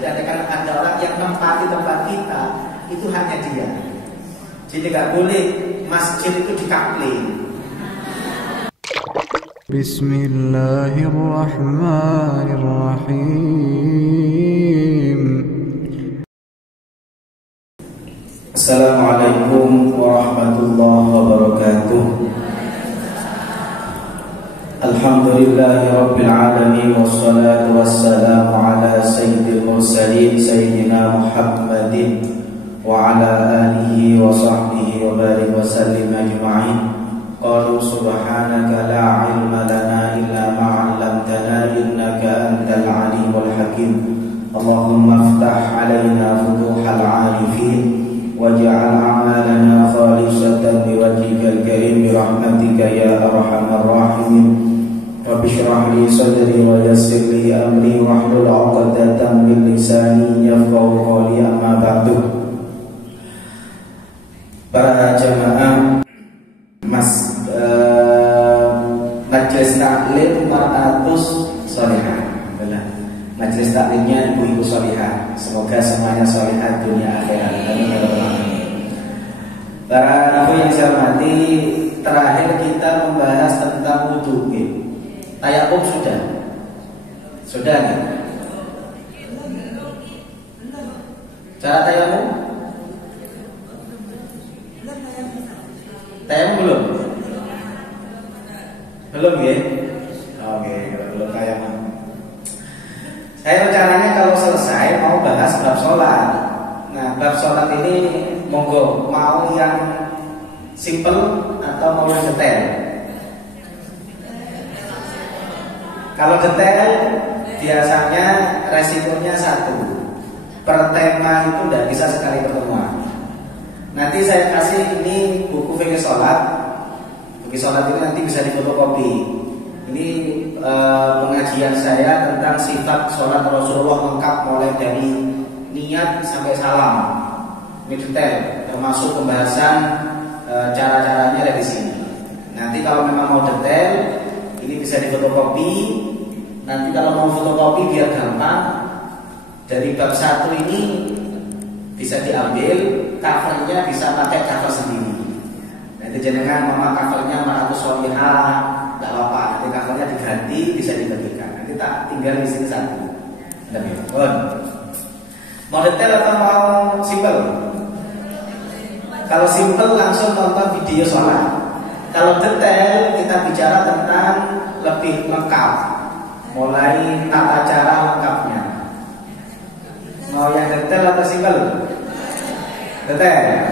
Jadi kan ada orang yang nempati tempat kita, itu hanya dia. Jadi nggak boleh masjid itu dikapling. Bismillahirrahmanirrahim. Assalamualaikum warahmatullahi wabarakatuh. Alhamdulillahi rabbil alamin, wassalatu wassalamu ala sayyidil mursalin sayyidina Muhammadin wa ala alihi wa sahbihi wa barik wa sallim ajma'in. Qalu subhanaka la ilma lana illa ma 'allamtana innaka antal alimul hakim. Allahumma iftah 'alaina futuhal 'arifin waj'al a'malana khalisatan biwajhikal karim birahmatika ya arhamar rahimin. Rabbi shrah li sadri wa yassir li amri wahlul 'uqdatam min lisani yafqahu qawli, amma ba'du. Para jamaah Majelis Taklim Mar'atus Sholihah. Majelis taklimnya ibu-ibu sholihah. Semoga semuanya sholihah dunia akhirat. Amin ya rabbal alamin. Para ibu yang saya hormati, terakhir kita membahas tentang wudu. Tayamum sudah? Sudah kan? Cara tayamum? Tayamum belum? Belum ya? Oke, belum tayamum. Saya rencananya kalau selesai mau bahas bab sholat. Nah, bab sholat ini monggo mau yang simple atau mau yang detail. Kalau detail biasanya resikonya satu, per tema itu tidak bisa sekali pertemuan. Nanti saya kasih ini buku fikih sholat. Fikih sholat ini nanti bisa difotokopi. Ini pengajian saya tentang sifat sholat Rasulullah lengkap mulai dari niat sampai salam. Ini detail, termasuk pembahasan cara-caranya dari sini. Nanti kalau memang mau detail, ini bisa difotokopi. Nanti kalau mau fotokopi biar gampang, dari bab 1 ini bisa diambil, covernya bisa pakai cover sendiri. Nanti jenengan mama covernya Mar'atus Sholihah, tidak apa-apa. Nanti covernya diganti, bisa digantikan. Nanti tak tinggal di sini satu. Mau detail atau mau simple? Kalau simple langsung nonton video sholat. Kalau detail kita bicara tentang lebih lengkap, mulai tata cara lengkapnya. Mau yang detail atau simple? Detail.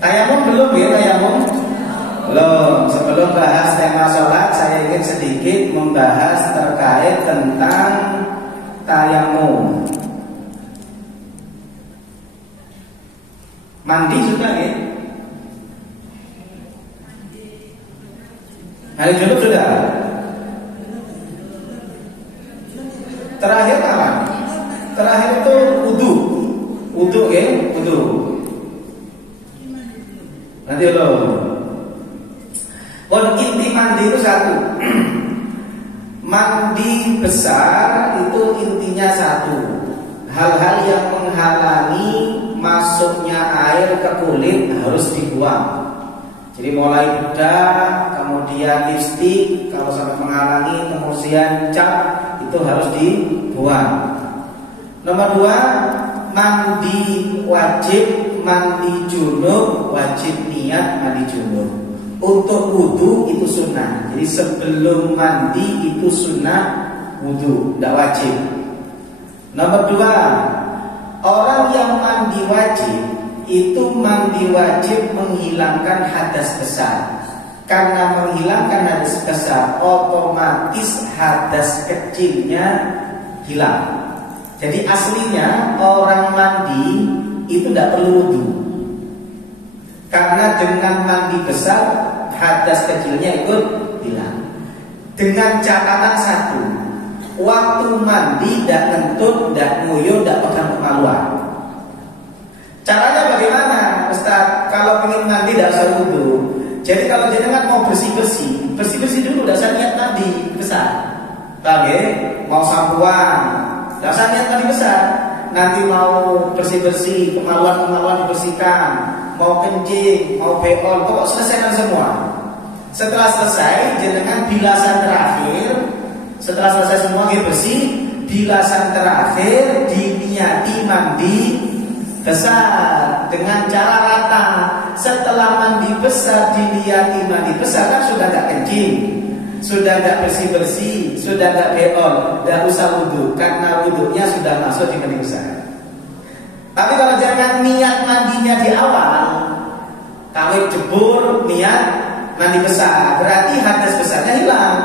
Tayamum belum ya, tayamum? Belum. Sebelum bahas tema sholat, saya ingin sedikit membahas terkait tentang tayamum. Mandi sudah ya? Mandi junub sudah? Terakhir kapan? Terakhir itu wudu. Wudu ya, wudu. Nanti lo. Inti mandi itu satu. Mandi besar itu intinya satu. Hal-hal yang menghalangi masuknya air ke kulit harus dibuang. Jadi mulai bedak, kemudian lipstik, kalau sampai menghalangi, kemudian cat, itu harus dibuang. Nomor 2, mandi wajib, mandi junub wajib niat mandi junub. Untuk wudu itu sunnah. Jadi sebelum mandi itu sunnah wudu, tidak wajib. Nomor 2, orang yang mandi wajib itu mandi wajib menghilangkan hadas besar. Karena menghilangkan hadas besar, otomatis hadas kecilnya hilang. Jadi aslinya orang mandi itu tidak perlu wudu. Karena dengan mandi besar hadas kecilnya ikut hilang. Dengan catatan satu, waktu mandi tidak ngentut, tidak nguyuh, tidak pegang kemaluan. Caranya bagaimana, Ustaz? Kalau ingin mandi tidak usah wudu. Jadi kalau jenengan mau bersih-bersih dulu, dasar niat tadi besar. Paham ya? Mau sampuan, nggak usah niat mandi besar. Nanti mau bersih-bersih, kemaluan dibersihkan, mau kencing, mau beol, pokok selesaikan semua. Setelah selesai, jenengan bilasan terakhir. Setelah selesai semua bersih, bilasan terakhir diniati mandi besar dengan cara rata. Setelah mandi besar diniati mandi besar, kan sudah nggak kencing, sudah nggak bersih-bersih, sudah nggak beol, nggak usah wudhu karena wudhunya sudah masuk di mandi besar. Tapi kalau jangan niat mandinya di awal, kawit jebur niat mandi besar, berarti hadas besarnya hilang.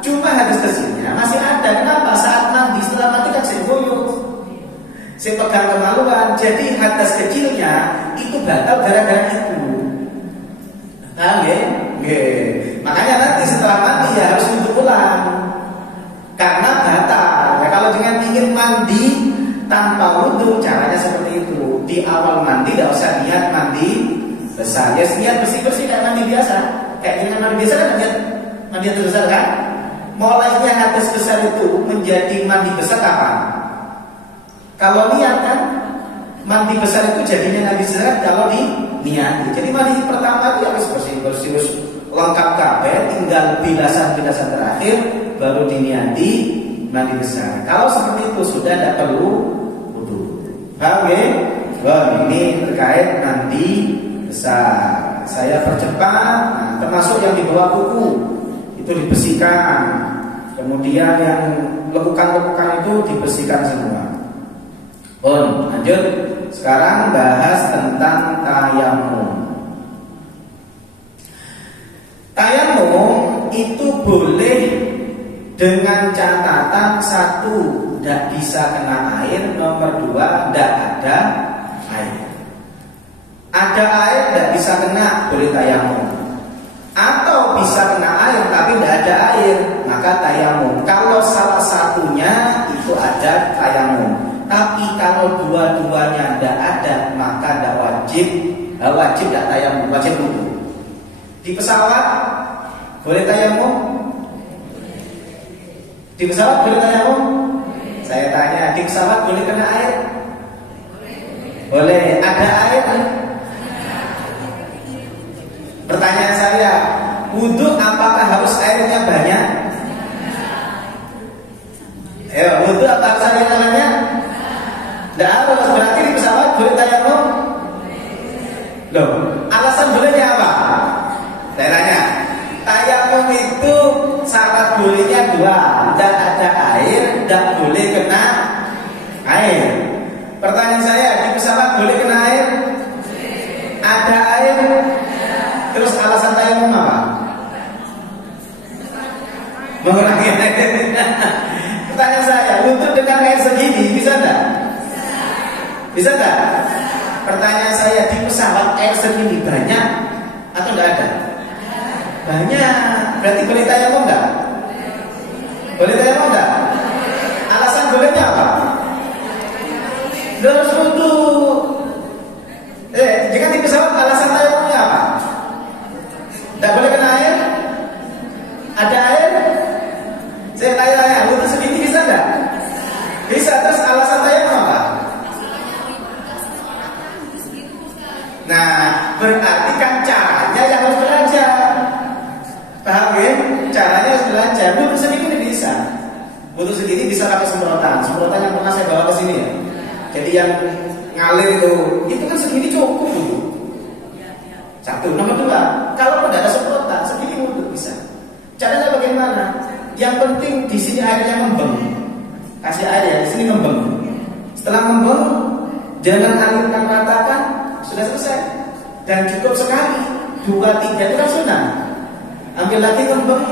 Cuma hadas kecilnya masih ada. Kenapa? Saat mandi, setelah mandi kan saya goyok, saya pegang kemaluan, jadi hadas kecilnya itu batal gara-gara itu. Nah, makanya nanti setelah mandi ya harus wudhu ulang karena batal. Ya, kalau dengan ingin mandi tanpa wudhu, caranya seperti itu. Di awal mandi tidak usah niat mandi besar, ya niat bersih-bersih kayak mandi biasa. Kayak dengan mandi biasa kan niat mandi yang besar kan. Mulainya hadas besar itu menjadi mandi besar kapan? Kalau niat kan mandi besar itu jadinya mandi besar kalau di niat. Jadi mandi pertama itu harus bersih-bersih lengkap kabeh, tinggal bilasan-bilasan terakhir baru diniati mandi besar. Kalau seperti itu sudah tidak perlu wudu. Paham ya? Wah, ini terkait mandi besar. Saya percepat, termasuk yang di bawah kuku itu dibersihkan. Kemudian yang lekukan-lekukan itu dibersihkan semua. Lanjut. Sekarang bahas tentang tayamum. Tayamum itu boleh dengan catatan satu, tidak bisa kena air. Nomor dua, tidak ada air. Ada air tidak bisa kena, boleh tayamum. Atau bisa kena air tapi tidak ada air, maka tayamum. Kalau salah satunya itu ada tayamum. Tapi kalau dua-duanya tidak ada, maka tidak wajib. Wajib tidak tayamum, wajib wudu. Di pesawat boleh tayamum? Di pesawat boleh tayamum? Saya tanya, di pesawat boleh kena air? Boleh. Ada air? Pertanyaan saya, wudu apakah harus airnya banyak? Wudu apakah harus airnya banyak? Tidak harus. Berarti di pesawat boleh tayamum? Loh, alasan bolehnya apa? Saya tanya, tayamum itu syarat bolehnya dua, tidak ada air, tidak boleh kena air. Pertanyaan saya, di pesawat boleh kena air? Ada air? Terus alasan tayamum apa? Mengurangi air. Pertanyaan saya, untuk dengan air segini bisa enggak? Bisa enggak? Pertanyaan saya, di pesawat air segini banyak atau enggak ada? Banyak. Berarti boleh tayamum enggak? Boleh tayamum enggak? Alasan bolehnya apa? Harus wudu. Jika di pesawat alasan tayamumnya apa? Tidak boleh kena air? Ada air? Saya tanya, wudu segini bisa enggak? Bisa. Terus alasan tayamum apa? Nah, berarti kan caranya yang harus belajar. Paham ya? Caranya harus belajar. Wudu segini bisa. Wudu segini bisa pakai semprotan. Semprotan yang pernah saya bawa ke sini ya. Jadi yang ngalir itu kan segini cukup wudu. Satu. Nomor dua, kalau tidak ada semprotan, segini wudu bisa. Caranya bagaimana? Yang penting di sini airnya ngembeng. Kasih air ya, di sini ngembeng. Setelah ngembeng, jangan alirkan ratakan, sudah selesai. Dan cukup sekali, 2, 3 itu kan sunnah. Ambil lagi ngembeng,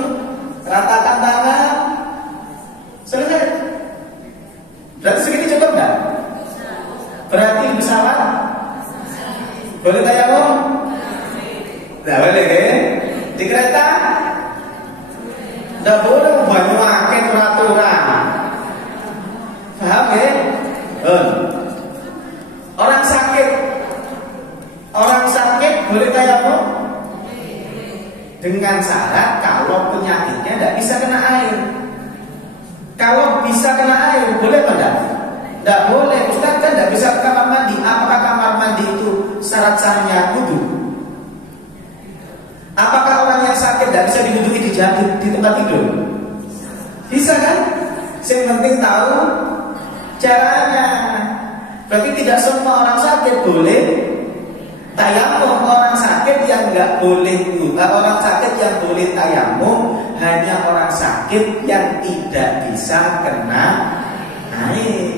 ratakan tangan, selesai. Berarti segini cukup nggak? Berarti di pesawat boleh tayamum? Tidak boleh ya? Di kereta? Tidak boleh, banyak peraturan. Paham ya? Orang sakit boleh tayamum? Dengan syarat kalau penyakitnya tidak bisa kena air. sakit boleh apa enggak? Enggak boleh. Ustaz kan enggak bisa ke kamar mandi. Apakah kamar mandi itu syarat sahnya wudu? Apakah orang yang sakit enggak bisa diwuduki di tempat tidur? Bisa kan? Yang penting tahu caranya. Berarti tidak semua orang sakit boleh tayamum. Orang sakit yang enggak boleh, orang sakit yang boleh tayamum hanya orang sakit yang tidak bisa kena air.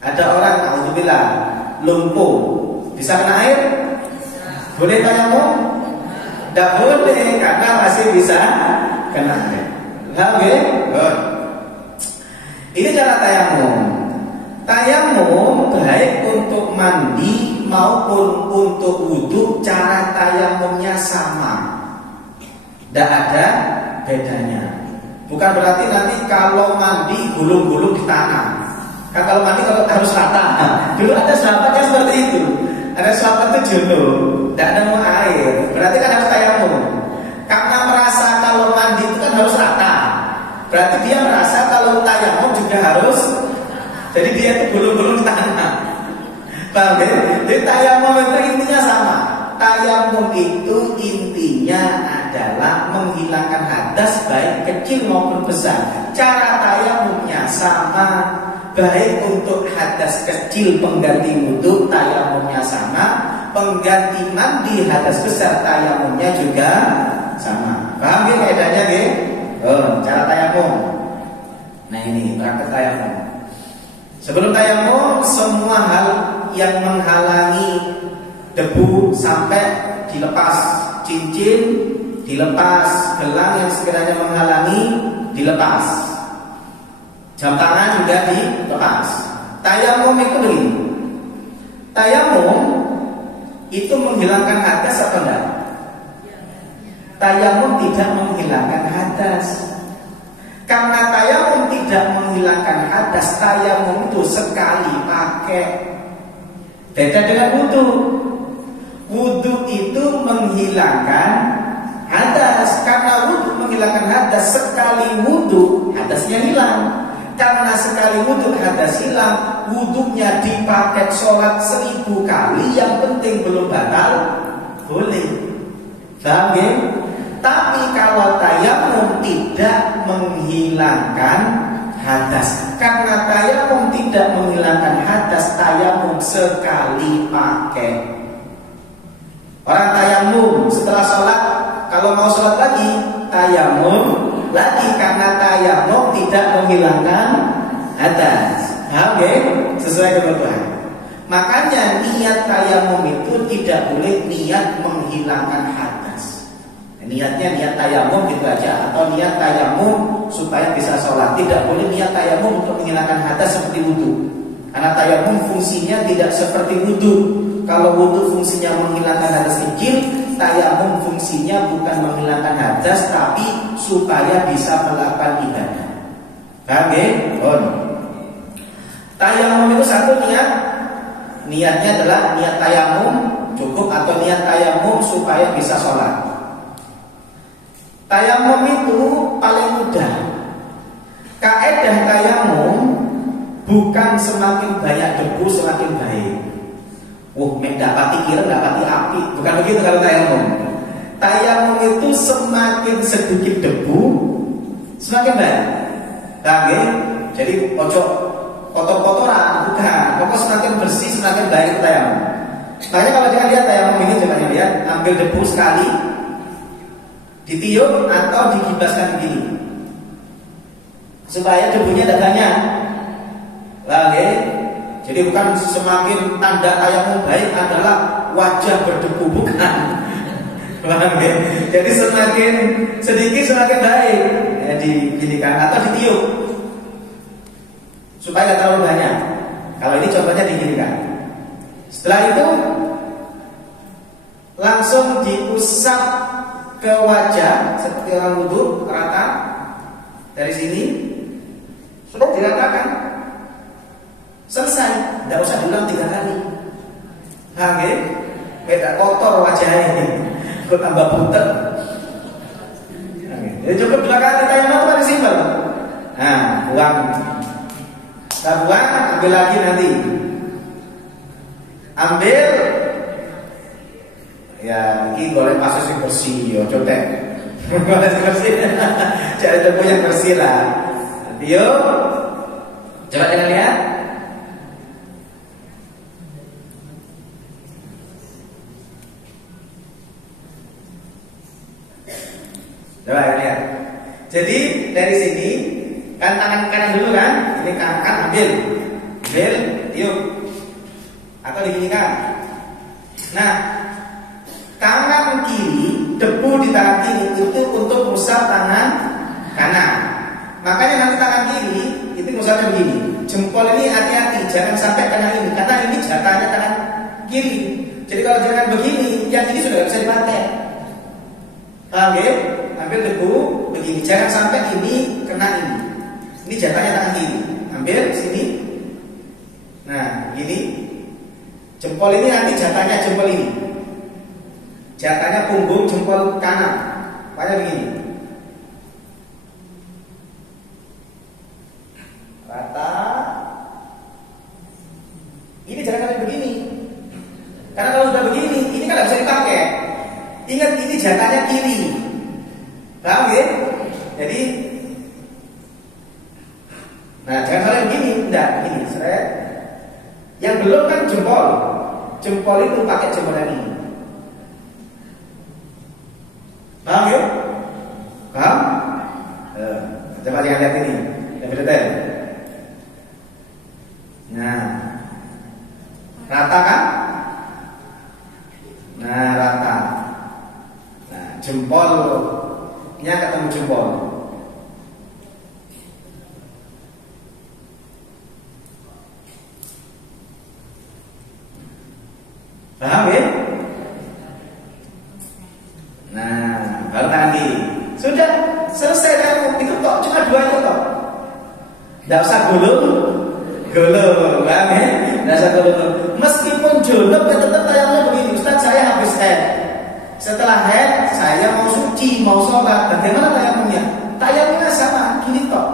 Ada orang, alhamdulillah, lumpuh, bisa kena air? Boleh tayamum? Tidak boleh, karena masih bisa kena air. Paham ya? Ini cara tayamum. Tayamum baik untuk mandi maupun untuk wudhu, cara tayamumnya sama. Tidak ada bedanya. Bukan berarti nanti kalau mandi gulung-gulung di tanah. Kan kalau mandi kalau harus rata. Dulu ada sahabat yang seperti itu. Ada sahabat itu junub, tidak nemu air. Berarti kan harus tayamum. Karena merasa kalau mandi itu kan harus rata. Berarti dia merasa kalau tayamum juga harus. Jadi dia itu gulung-gulung di tanah. Paham ya? Jadi tayamum itu intinya sama. Tayamum itu intinya adalah menghilangkan hadas baik kecil maupun besar. Cara tayamumnya sama, baik untuk hadas kecil pengganti wudhu tayamumnya sama, pengganti mandi hadas besar tayamumnya juga sama. Paham ya kaidahnya ya? Cara tayamum. Nah ini praktek tayamum. Sebelum tayamum, semua hal yang menghalangi debu sampai dilepas, cincin dilepas, gelang yang sekiranya menghalangi dilepas, jam tangan juga dilepas. Tayamum itu begini. Tayamum itu menghilangkan hadas atau enggak? Tayamum tidak menghilangkan hadas. Karena tayamum tidak menghilangkan hadas, tayamum itu sekali pakai. Beda dengan wudhu. Wudhu itu menghilangkan hadas. Karena wudhu menghilangkan hadas, sekali wudhu hadasnya hilang. Karena sekali wudhu hadas hilang, wudhunya dipakai sholat 1000 kali, yang penting belum batal, boleh. Paham ya? Tapi kalau tayamum tidak menghilangkan hadas. Karena tayamum tidak menghilangkan hadas, tayamum sekali pakai. Orang tayamum setelah sholat, kalau mau sholat lagi, tayamum lagi, karena tayamum tidak menghilangkan hadas. Paham ya? Sesuai kebutuhan. Makanya niat tayamum itu tidak boleh niat menghilangkan hadas. Niatnya niat tayamum gitu aja, atau niat tayamum supaya bisa sholat. Tidak boleh niat tayamum untuk menghilangkan hadas seperti wudhu. Karena tayamum fungsinya tidak seperti wudhu. Kalau wudhu fungsinya menghilangkan hadas kecil, tayamum fungsinya bukan menghilangkan hadas, tapi supaya bisa melakukan ibadah. Paham ya? Tayamum itu satu niat. Niatnya adalah niat tayamum cukup, atau niat tayamum supaya bisa sholat. Tayamum itu paling mudah. Kaidah tayamum bukan semakin banyak debu semakin baik. Dapati kira dapati api. Bukan begitu kalau tayamum. Tayamum itu semakin sedikit debu semakin baik. Paham ya? Jadi ojo kotor-kotoran, bukan. Pokoknya semakin bersih semakin baik tayamum. Makanya kalau kita lihat tayamum ini, coba lihat, ambil debu sekali, ditiup atau digibaskan begini, supaya debunya tidak banyak. Oke? Jadi bukan semakin tanda tayamum baik adalah wajah berdebu, bukan. Oke? Jadi semakin sedikit semakin baik. Ya, diginikan atau ditiup supaya tidak terlalu banyak. Kalau ini contohnya diginikan. Setelah itu langsung diusap ke wajah seperti orang wudhu, rata dari sini, sudah diratakan, selesai, tidak usah diulang 3 kali. Oke, beda kotor wajahnya ini, ikut tambah puter. Jadi cukup 2 kali tayamum itu paling simpel. Nah, buang Saya buang, ambil lagi nanti. Ambil. Ya, ini boleh pasang yang bersih, yo cotek. Boleh bersih. Cari tempat yang bersih lah. Nanti yuk. Coba kita lihat. Coba kita lihat. Jadi dari sini kan tangan kanan dulu kan, ini kanan ambil, tiup, atau diginikan. Nah, tangan kiri, debu di tangan kiri itu untuk ngusap tangan kanan. Makanya nanti tangan kiri itu ngusapnya begini. Jempol ini hati-hati, jangan sampai kena ini, karena ini jatahnya tangan kiri. Jadi kalau jangan begini, yang ini sudah bisa dipakai. Paham ya? Ambil debu begini, jangan sampai ini kena ini. Ini jatahnya tangan kiri. Ambil sini. Nah, gini. Jempol ini nanti jatahnya jempol ini. Jatahnya punggung jempol kanan. Makanya begini. Rata. Ini jangan sampai begini. Karena kalau sudah begini, ini kan tidak bisa dipakai. Ingat ini jatahnya kiri. Paham ya? Jadi nah, jangan salah begini, enggak, begini, seret. Yang belum kan jempol. Jempol itu pakai jempol ini. Paham ya? Paham? Coba lihat ini, lebih detail. Nah, rata kan? Nah, rata. Nah, jempolnya ketemu jempol. Paham ya? Nah, baru tangan kiri. Sudah selesai kamu. Itu kok cuma dua itu kok. Tidak usah gulung. Paham ya? Tidak usah gulung. Meskipun junub ya tetap tayangnya begini. Ustaz, saya habis head. Setelah head, saya mau suci, mau sholat. Bagaimana tayangnya? Tayangnya sama, gini kok.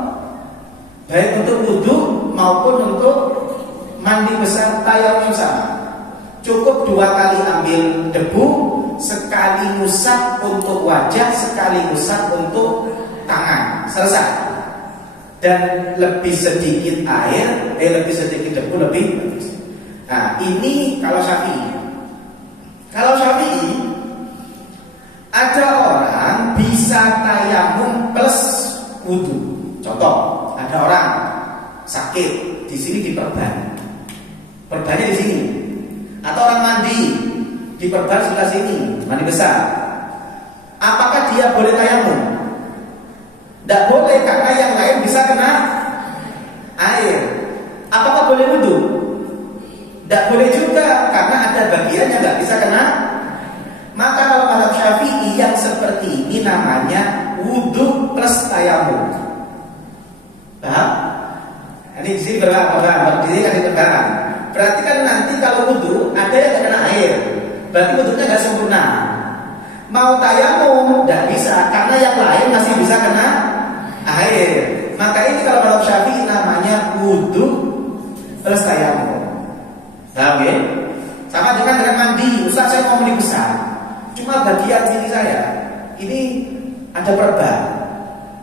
Baik untuk wudhu maupun untuk mandi besar, tayangnya sama. Cukup 2 kali ambil debu, sekali ngusap untuk wajah, sekali ngusap untuk tangan. Selesai. Dan lebih sedikit air, lebih sedikit debu, lebih bagus. Nah, ini kalau Syafi'i. Kalau Syafi'i, ada orang bisa tayamum plus wudu. Contoh, ada orang sakit, di sini diperban. Perbannya di sini. Atau orang mandi diperban sebelah sini, mandi besar. Apakah dia boleh tayamum? Tidak boleh, karena yang lain bisa kena air. Apakah boleh wudhu? Tidak boleh juga, karena ada bagian yang nggak bisa kena. Maka kalau mazhab Syafi'i yang seperti ini namanya wudhu plus tayamum. Paham? Ini di sini berbeda, di sini kasih tebaran. Berarti kan nanti kalau wudhu ada yang kena air, berarti wudhunya nggak sempurna. Mau tayamum nggak bisa, karena yang lain masih bisa kena air. Maka ini kalau mazhab Syafi'i namanya wudhu plus tayamum. Paham ya? Sama dengan mandi. Ustaz, saya mau mandi besar, cuma bagian sini saya ini ada perban.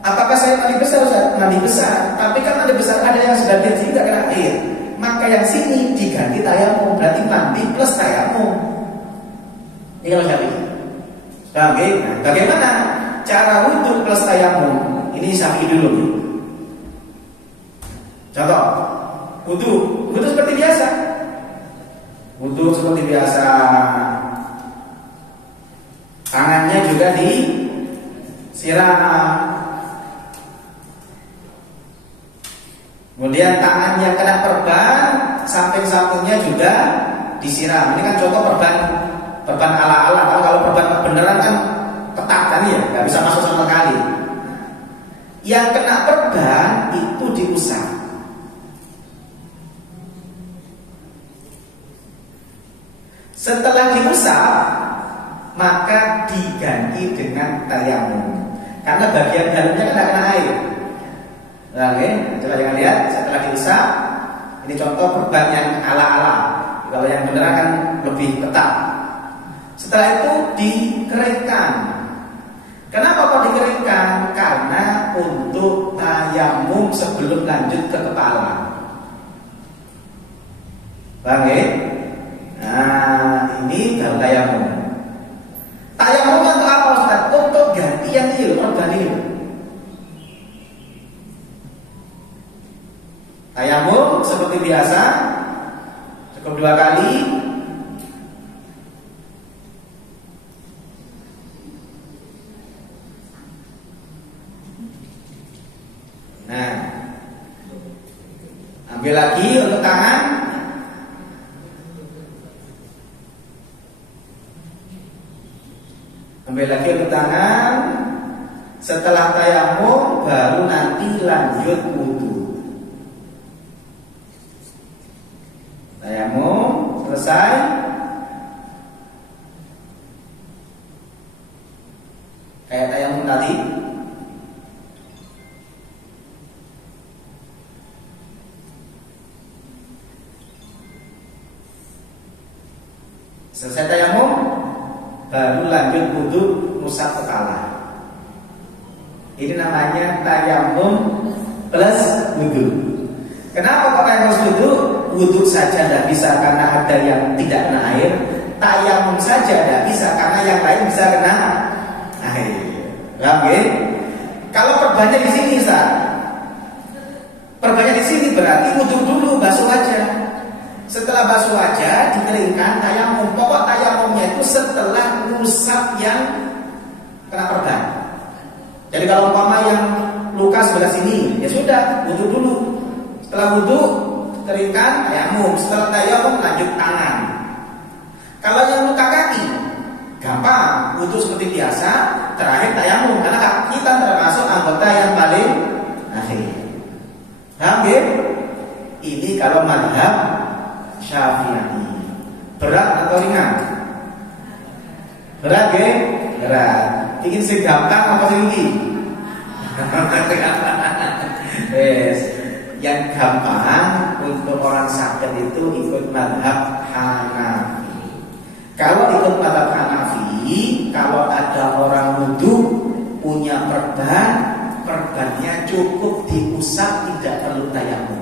Apakah saya mandi besar? Ustaz? Mandi besar, tapi kan mandi besar ada yang sebagian sini nggak kena air. Maka yang sini diganti tayamum, berarti mandi plus tayamum. Ini kalau Syafi'i. Paham ya? Nah, bagaimana cara wudhu plus tayamum? Ini Syafi'i dulu. Contoh, wudhu seperti biasa. Wudhu seperti biasa. Tangannya juga disiram. Kemudian tangan yang kena perban, samping-sampingnya juga disiram. Ini kan contoh perban ala-ala. Kalau perban beneran kan ketat kan ya, nggak bisa masuk sama sekali. Yang kena perban itu diusap. Setelah diusap, maka diganti dengan tayamum. Karena bagian dalamnya kan tidak kena air. Oke, coba jangan lihat. Setelah diusap, Ini contoh perban yang ala-ala. Kalau yang benar kan lebih ketat. Setelah itu dikeringkan. Kenapa kok dikeringkan? Karena untuk tayamum sebelum lanjut ke kepala. Paham ya? Nah, ini baru tayamum. Tayamum untuk apa Ustaz? Untuk gantian il, perban il. Tayamum seperti biasa, cukup 2 kali. Nah, ambil lagi untuk tangan. Ambil lagi untuk tangan. Setelah tayamum baru nanti lanjut wudu. Tayamum selesai. Kayak tayamum tadi. Selesai tayamum baru lanjut wudu ngusap kepala. Ini namanya tayamum plus wudu. Kenapa kok tayamum plus wudu? Wudu saja tidak bisa karena ada yang tidak kena air. Tayamum saja tidak bisa karena yang lain bisa kena air. Paham ya? Kalau perbannya di sini, Ustaz. Perbannya di sini berarti wudu dulu, basuh wajah. Setelah basuh wajah dikeringkan tayamum. Pokok tayamumnya itu setelah ngusap yang kena perban. Jadi kalau umpama yang luka sebelah sini, ya sudah wudu dulu. Setelah wudu keringkan tayamum. Setelah tayamum lanjut tangan. Kalau yang luka kaki, gampang, wudu seperti biasa. Terakhir tayamum karena kaki kita termasuk anggota yang paling akhir. Paham ya? Ini kalau mazhab Syafi'i. Berat atau ringan? Berat ya? Berat. Ingin segampang apa sih? Yes. Yang gampang untuk orang sakit itu ikut mazhab Hanafi. Kalau ikut mazhab Hanafi, kalau ada orang wudu punya perban, perbannya cukup diusap, tidak perlu tayamum.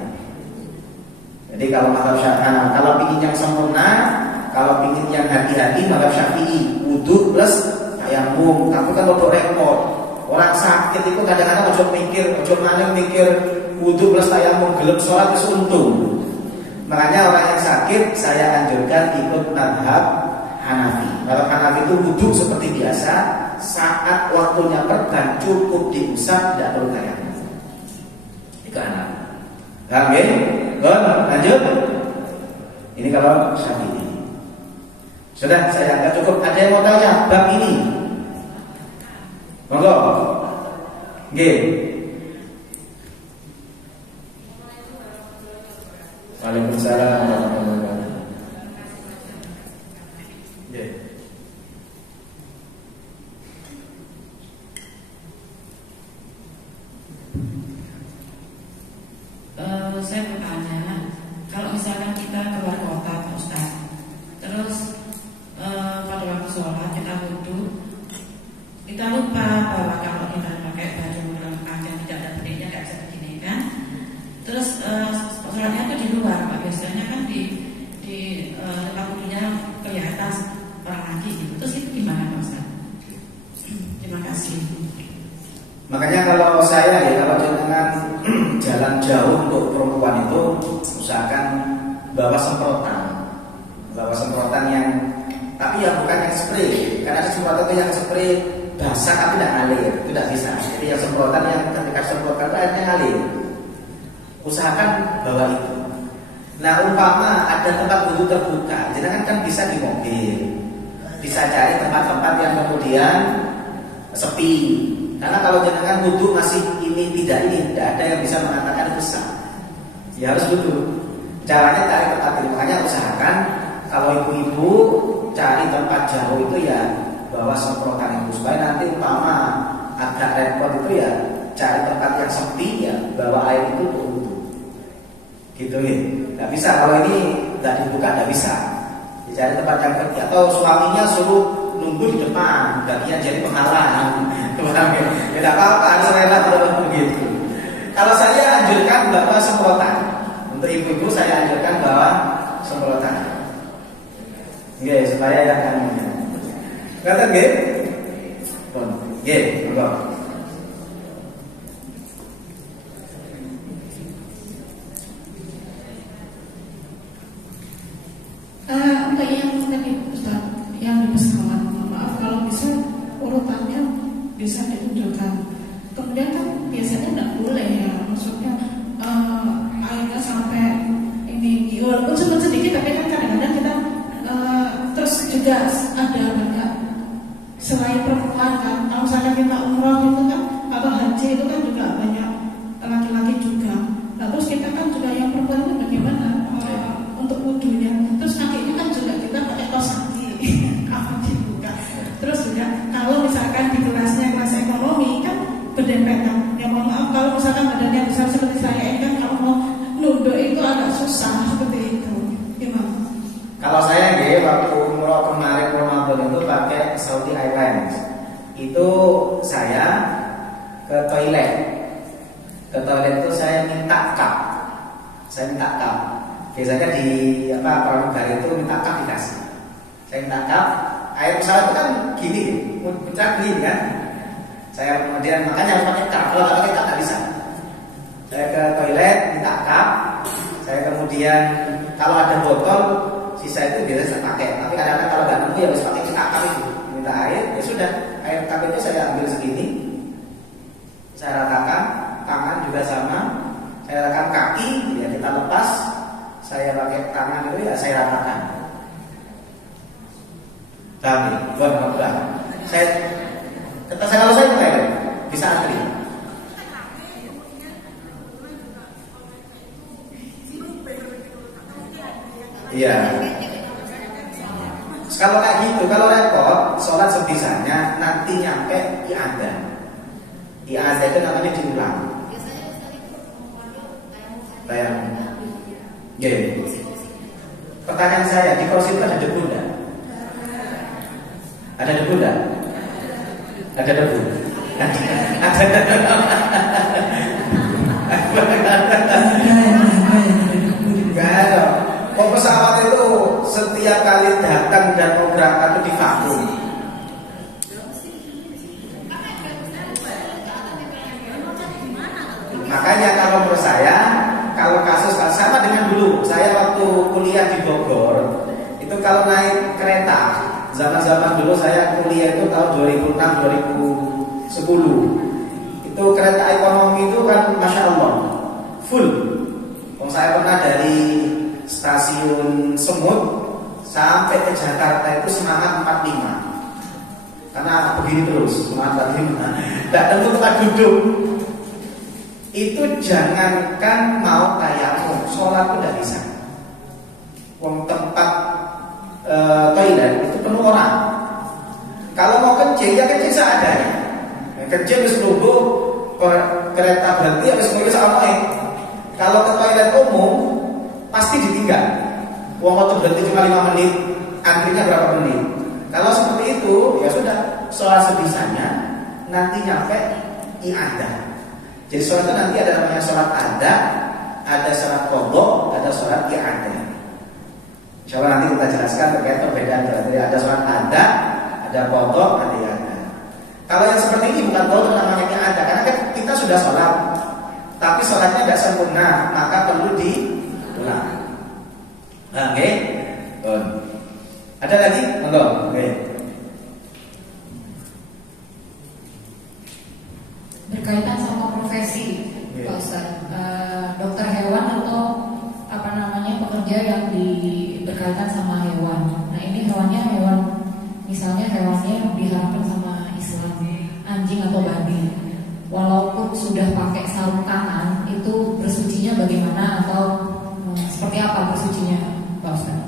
Jadi kalau mazhab Syafi'i, kalau ingin yang sempurna, kalau ingin yang hati-hati, mazhab Syafi'i wudu plus tayamum. Tapi kan untuk repot. Orang sakit itu kadang-kadang ojo maning mikir wudu plus tayamum, gelem sholat itu untung. Makanya orang yang sakit saya anjurkan ikut mazhab Hanafi. Kalau Hanafi itu wudu seperti biasa, saat waktunya perban cukup diusap, tidak perlu tayamum. Itu Hanafi. Paham ya? Lanjut. Ini kalau Syafi'i. Sudah, saya anggap cukup. Ada yang mau tanya bab ini? Monggo. Nggih. Waalaikumsalam warahmatullahi wabarakatuh. Nggih. Saya mau tanya, kalau misalkan kita keluar kota, Pak Ustaz, terus pada waktu sholat kita wudu, kita lupa bahwa kalau kita pakai baju lengkap yang tidak ada benihnya kayak seperti ini kan, terus sholatnya itu di luar, Pak. Biasanya kan di tempat wudunya kelihatan orang lagi gitu. Terus itu gimana, Pak Ustaz? Terima kasih. Makanya kalau saya ya, kalau dengan jalan jauh untuk perempuan itu usahakan bawa semprotan yang, tapi ya bukan yang spray, karena semprotan itu yang spray basah tapi tidak ngalir, itu tidak bisa. Jadi yang semprotan yang ketika semprotan itu airnya ngalir. Usahakan bawa itu. Nah umpama ada tempat wudu terbuka, jenengan kan bisa di mobil, bisa cari tempat-tempat yang kemudian sepi. Karena kalau jenengan wudu masih tidak ada yang bisa mengatakan itu sah. Ya harus wudu. Caranya cari tempat itu. Makanya usahakan kalau ibu-ibu cari tempat jauh itu ya bawa semprotan itu, supaya nanti umpama agak repot itu ya cari tempat yang sepi ya bawa air itu untuk wudu. gitu ya. Nggak bisa kalau ini nggak dibuka, nggak bisa. Dicari tempat yang kerja atau suaminya suruh nunggu di depan, bagian jadi penghalang. Ya tidak apa-apa, harus rela begitu. Kalau saya anjurkan bahwa semprotan. Untuk ibu-ibu saya anjurkan bahwa semprotan. Oke, supaya yang kan. Kata nggih? Pun. Nggih, monggo. Untuk yang tadi Ustaz, yang di pesawat, maaf kalau bisa urutannya bisa ditunjukkan. Kemudian kan biasanya nggak boleh ya, maksudnya airnya sampai ini, walaupun cuma sedikit, tapi kan kadang-kadang kita terus juga ada banyak selain perempuan kan, kalau misalnya kita umroh itu kan atau haji itu kan juga banyak laki-laki juga. Nah, terus kita kan juga yang perempuan itu bagaimana untuk wudhunya, terus kakinya kan juga kita pakai kaos kaki kapan dibuka. Terus juga kalau misalkan di kelas ekonomi kan berdempetan. Ya mohon maaf kalau misalkan badannya besar seperti saya ini kan kalau mau nunduk itu agak susah seperti itu. Gimana? Kalau saya waktu umroh kemarin Ramadan itu pakai Saudi Airlines. Itu saya ke toilet. Ke toilet itu saya minta cup. Saya minta cup. Biasanya di pramugari itu minta cup dikasih. Saya minta cup. Air pesawat itu kan gini, pecah gini kan. Saya kemudian makanya harus pakai cup. Kalau nggak pakai cup nggak bisa. Saya ke toilet minta cup. Saya kemudian kalau ada botol sisa itu biasanya saya pakai. Tapi kadang-kadang kalau nggak nemu ya harus pakai cup itu. Minta air, ya sudah. Air cup itu saya ambil segini. Saya ratakan, tangan juga sama. Saya ratakan kaki, ya kita lepas. Saya pakai tangan itu ya saya ratakan. Tapi, bukan. Saya kalau saya pakai bisa antri. Iya. Kalau kayak gitu, kalau repot, sholat sebisanya, nanti nyampe i'adah. I'adah itu namanya diulang. Bayang. Gini. Pertanyaan saya, di kursi itu ada debu enggak? Ada debu enggak? Ada debu. Ada debu. Enggak ada. Kok pesawat itu setiap kali datang dan mau berangkat itu divakum. Makanya kalau menurut saya, kalau kasus sama dengan dulu, saya waktu kuliah di Bogor, itu kalau naik kereta, zaman-zaman dulu saya kuliah itu tahun 2006-2010, itu kereta ekonomi itu kan Masya Allah, full. Saya pernah dari stasiun Semut sampai ke Jakarta itu semangat 45, karena begini terus semangat 45, tidak tentu tempat duduk. Itu jangankan mau tayamum, sholat udah bisa. Wong tempat toilet itu penuh orang. Kalau mau kencing ya kencing seadanya. Kencing harus nunggu kereta berhenti harus nunggu sama. Kalau ke toilet umum pasti ditinggal. Wong waktu berhenti cuma 5 menit, antrinya berapa menit? Kalau seperti itu ya sudah, sholat sebisanya, nanti nyampe i'adah. Jadi sholat itu nanti ada namanya sholat ada sholat qadha, ada sholat i'adah. Insyaallah nanti kita jelaskan terkait perbedaan. Jadi ada sholat ada qadha, ada i'adah. Kalau yang seperti ini bukan qadha, namanya i'adah, karena kan kita sudah sholat, tapi sholatnya tidak sempurna, maka perlu diulang. Oke. Ada lagi? Monggo. Oke. Berkaitan sama profesi, Pak Ustaz, dokter hewan atau apa namanya pekerja yang berkaitan sama hewan. Nah ini hewan, misalnya hewannya diharapkan sama Islam, anjing atau babi. Walaupun sudah pakai sarung tangan, itu bersucinya bagaimana atau seperti apa bersucinya, Pak Ustaz?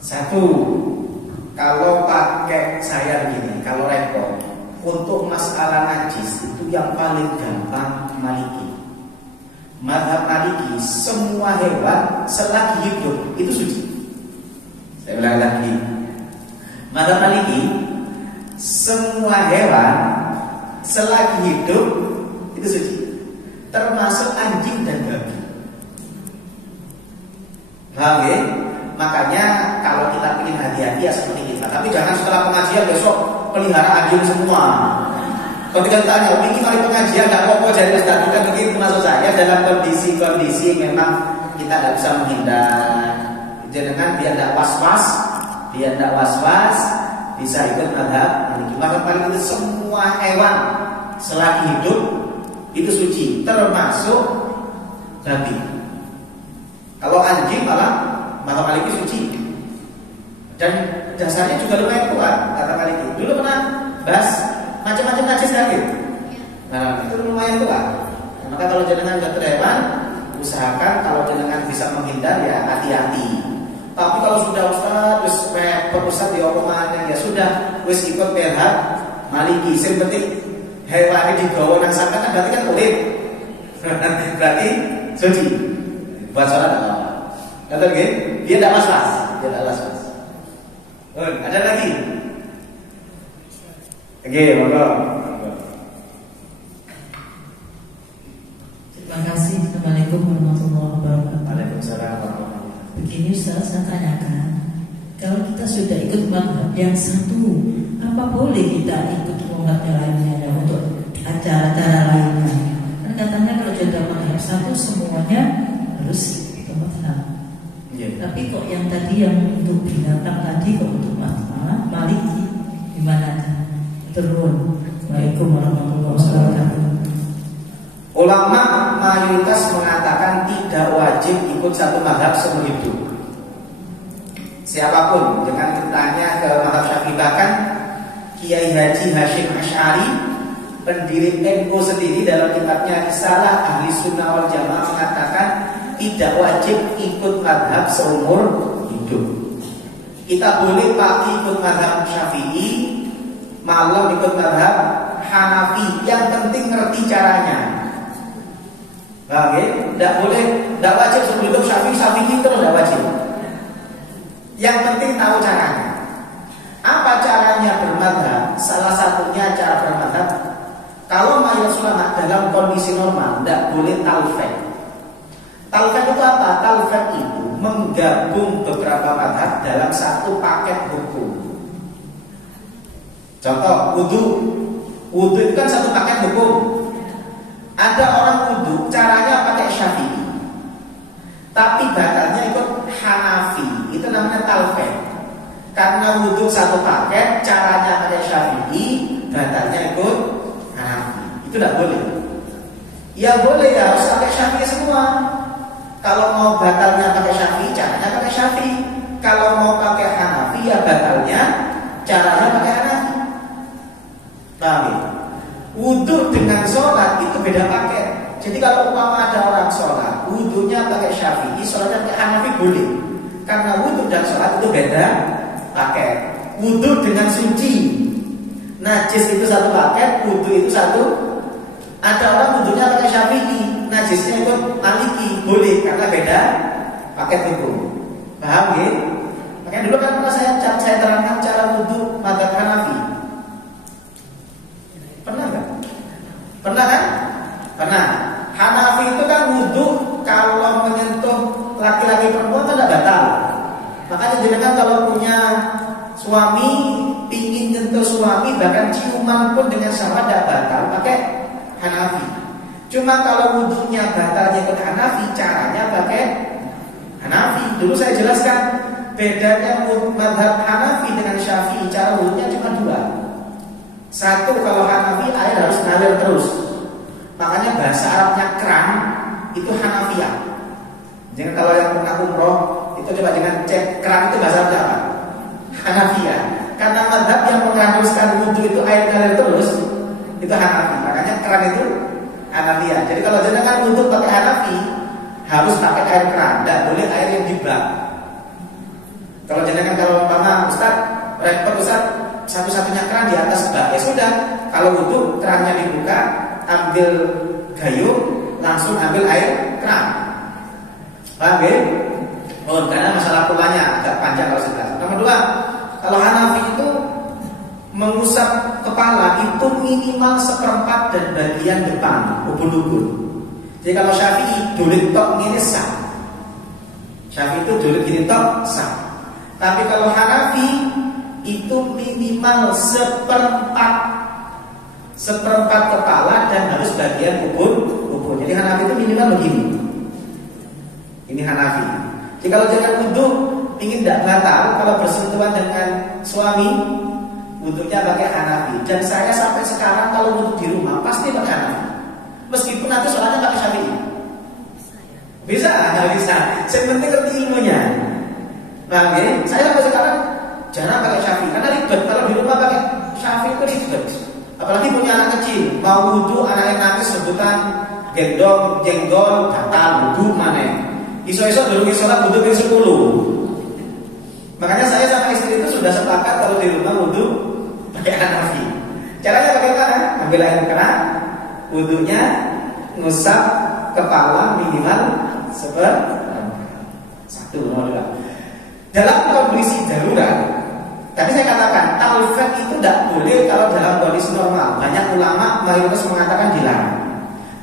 Satu, kalau pakai saya begini, kalau repot. Untuk masalah najis itu yang paling gampang Maliki. Mazhab Maliki, semua hewan selagi hidup itu suci. Saya ulang lagi. Mazhab Maliki, semua hewan selagi hidup itu suci, termasuk anjing dan babi. Paham ya? Makanya kalau kita ingin hati-hati ya seperti kita. Tapi jangan setelah pengajian besok pelihara anjing semua. Kalau kita tanya, ini kali pengajian nggak apa-apa jadi Ustaz, bukan begitu maksud saya. Dalam kondisi memang kita nggak bisa menghindar. Jangan biar tidak was-was, bisa ikut mazhab Maliki. Mazhab Maliki itu semua hewan selagi hidup itu suci, termasuk babi. Kalau anjing malah mazhab Maliki suci. Dan dasarnya juga lumayan kuat kata Maliki. Dulu pernah bahas macam-macam najis lagi. Nah, itu lumayan kuat. Maka kalau jenengan jatuh hewan, usahakan kalau jenengan bisa menghindar ya hati-hati. Tapi kalau sudah Ustaz di omongannya ya sudah, wis ikut mazhab Maliki. Yang penting hewan ini digawa nang sampean berarti kan urip. Berarti suci. Buat sholat apa? Kata nggih, dia tidak was-was, ada lagi. Oke, monggo. Terima kasih. Assalamualaikum warahmatullahi wabarakatuh. Waalaikumsalam warahmatullahi wabarakatuh. Begini Ustaz, saya tanyakan, kalau kita sudah ikut mazhab yang satu, apa boleh kita ikut mazhab yang lainnya untuk acara-acara lainnya? Kan katanya kalau sudah mazhab satu semuanya harus ikut mazhab. Tapi kok yang tadi yang untuk binatang tadi kok untuk mazhab Maliki gimana? Turun. Waalaikumsalam warahmatullahi wabarakatuh. Ulama mayoritas mengatakan tidak wajib ikut satu mazhab seumur hidup. Siapapun, jangan ditanya ke mazhab Syafi'i, bahkan Kiai Haji Hashim Asy'ari, pendiri NU sendiri dalam kitabnya Risalah Ahli Sunnah wal Jamaah mengatakan tidak wajib ikut mazhab seumur hidup. Kita boleh pagi ikut mazhab Syafi'i, malam ikut mazhab Hanafi, yang penting ngerti caranya. Tidak boleh, tidak wajib sebelum Syafi'i terus tidak wajib. Yang penting tahu caranya. Apa caranya bermadhab? Salah satunya cara bermadhab, kalau mayoritas ulama dalam kondisi normal tidak boleh talfek. Talfek itu apa? Talfek itu menggabung beberapa madhab dalam satu paket hukum. Contoh, wudhu itu kan satu paket hukum. Ada orang wudhu caranya pakai Syafi'i, tapi batalnya ikut Hanafi, itu namanya talfek. Karena wudhu satu paket, caranya pakai Syafi'i, batalnya ikut Hanafi. Itu tidak boleh. Ya boleh ya, harus pakai Syafi'i semua. Kalau mau batalnya pakai Syafi'i, caranya pakai Syafi'i. Kalau mau pakai Hanafi, ya batalnya caranya pakai Hanafi. Paham? Wudhu dengan sholat itu beda paket. Jadi kalau umpama ada orang sholat, wudhunya pakai Syafi'i, sholatnya pakai Hanafi boleh. Karena wudhu dan sholat itu beda paket. Wudhu dengan suci, najis itu satu paket, wudhu itu satu. Ada orang wudhunya pakai Syafi'i, najisnya itu Maliki, boleh karena beda paket hukum. Paham ya? Makanya dulu kan pernah saya terangkan cara wudhu mazhab Hanafi. Pernah nggak? Pernah kan? Pernah. Hanafi itu kan wudhu kalau menyentuh laki-laki perempuan kan tidak batal. Makanya jenengan kalau punya suami, pingin nyentuh suami, bahkan ciuman pun dengan syahwat tidak batal, pakai Hanafi. Cuma kalau wudhunya batalnya ke Hanafi, caranya pakai Hanafi. Dulu saya jelaskan bedanya mazhab Hanafi dengan Syafi'i, cara wudhunya cuma dua. Satu, kalau Hanafi air harus ngalir terus. Makanya bahasa Arabnya keran itu Hanafiyah. Jangan kalau yang pernah umroh itu coba dengan cek keran itu bahasa Arabnya apa? Hanafiyah. Karena mazhab yang mengharuskan wudhu itu air ngalir terus itu Hanafi. Makanya keran itu Hanafiyah. Jadi kalau jenengan wudhu pakai Hanafi harus pakai air keran, tidak boleh air yang di bak. Kalau jenengan kalau umpama Ustaz, repot Ustaz, satu-satunya keran di atas bak, ya sudah. Kalau wudhu kerannya dibuka, ambil gayung, langsung ambil air keran. Paham ya? Oh, karena masalah pulanya agak panjang kalau saya. Nomor dua, kalau Hanafi itu mengusap kepala itu minimal seperempat dan bagian depan ubun-ubun. Jadi kalau Syafi'i dulit tok ini sah. Syafi'i itu dulit gini tok sah. Tapi kalau Hanafi itu minimal seperempat kepala dan harus bagian ubun. Jadi Hanafi itu minimal begini. Ini Hanafi. Jadi kalau jangan wudhu ingin tidak batal, kalau bersentuhan dengan suami, wudhunya pakai Hanafi. Dan saya sampai sekarang kalau wudhu di rumah pasti pakai Hanafi. Meskipun nanti soalnya pakai Syafi'i. Bisa, nggak bisa. Yang penting ngerti ilmunya. Nah, saya sampai sekarang jarang pakai Syafi'i karena ribet. Kalau di rumah pakai Syafi'i itu ribet. Apalagi punya anak kecil, mau wudhu anaknya nangis sebutan gendong, jenggol, batal, wudhu mana? Iso-iso dulu sholat wudhu ke 10. Makanya saya sama istri itu sudah sepakat kalau di rumah wudhu pakai Hanafi. Caranya bagaimana? Ambil air keran, wudhunya ngusap kepala minimal satu. Dalam kondisi darurat, tapi saya katakan talfet itu tidak boleh kalau dalam kondisi normal. Banyak ulama mayoritas mengatakan dilarang.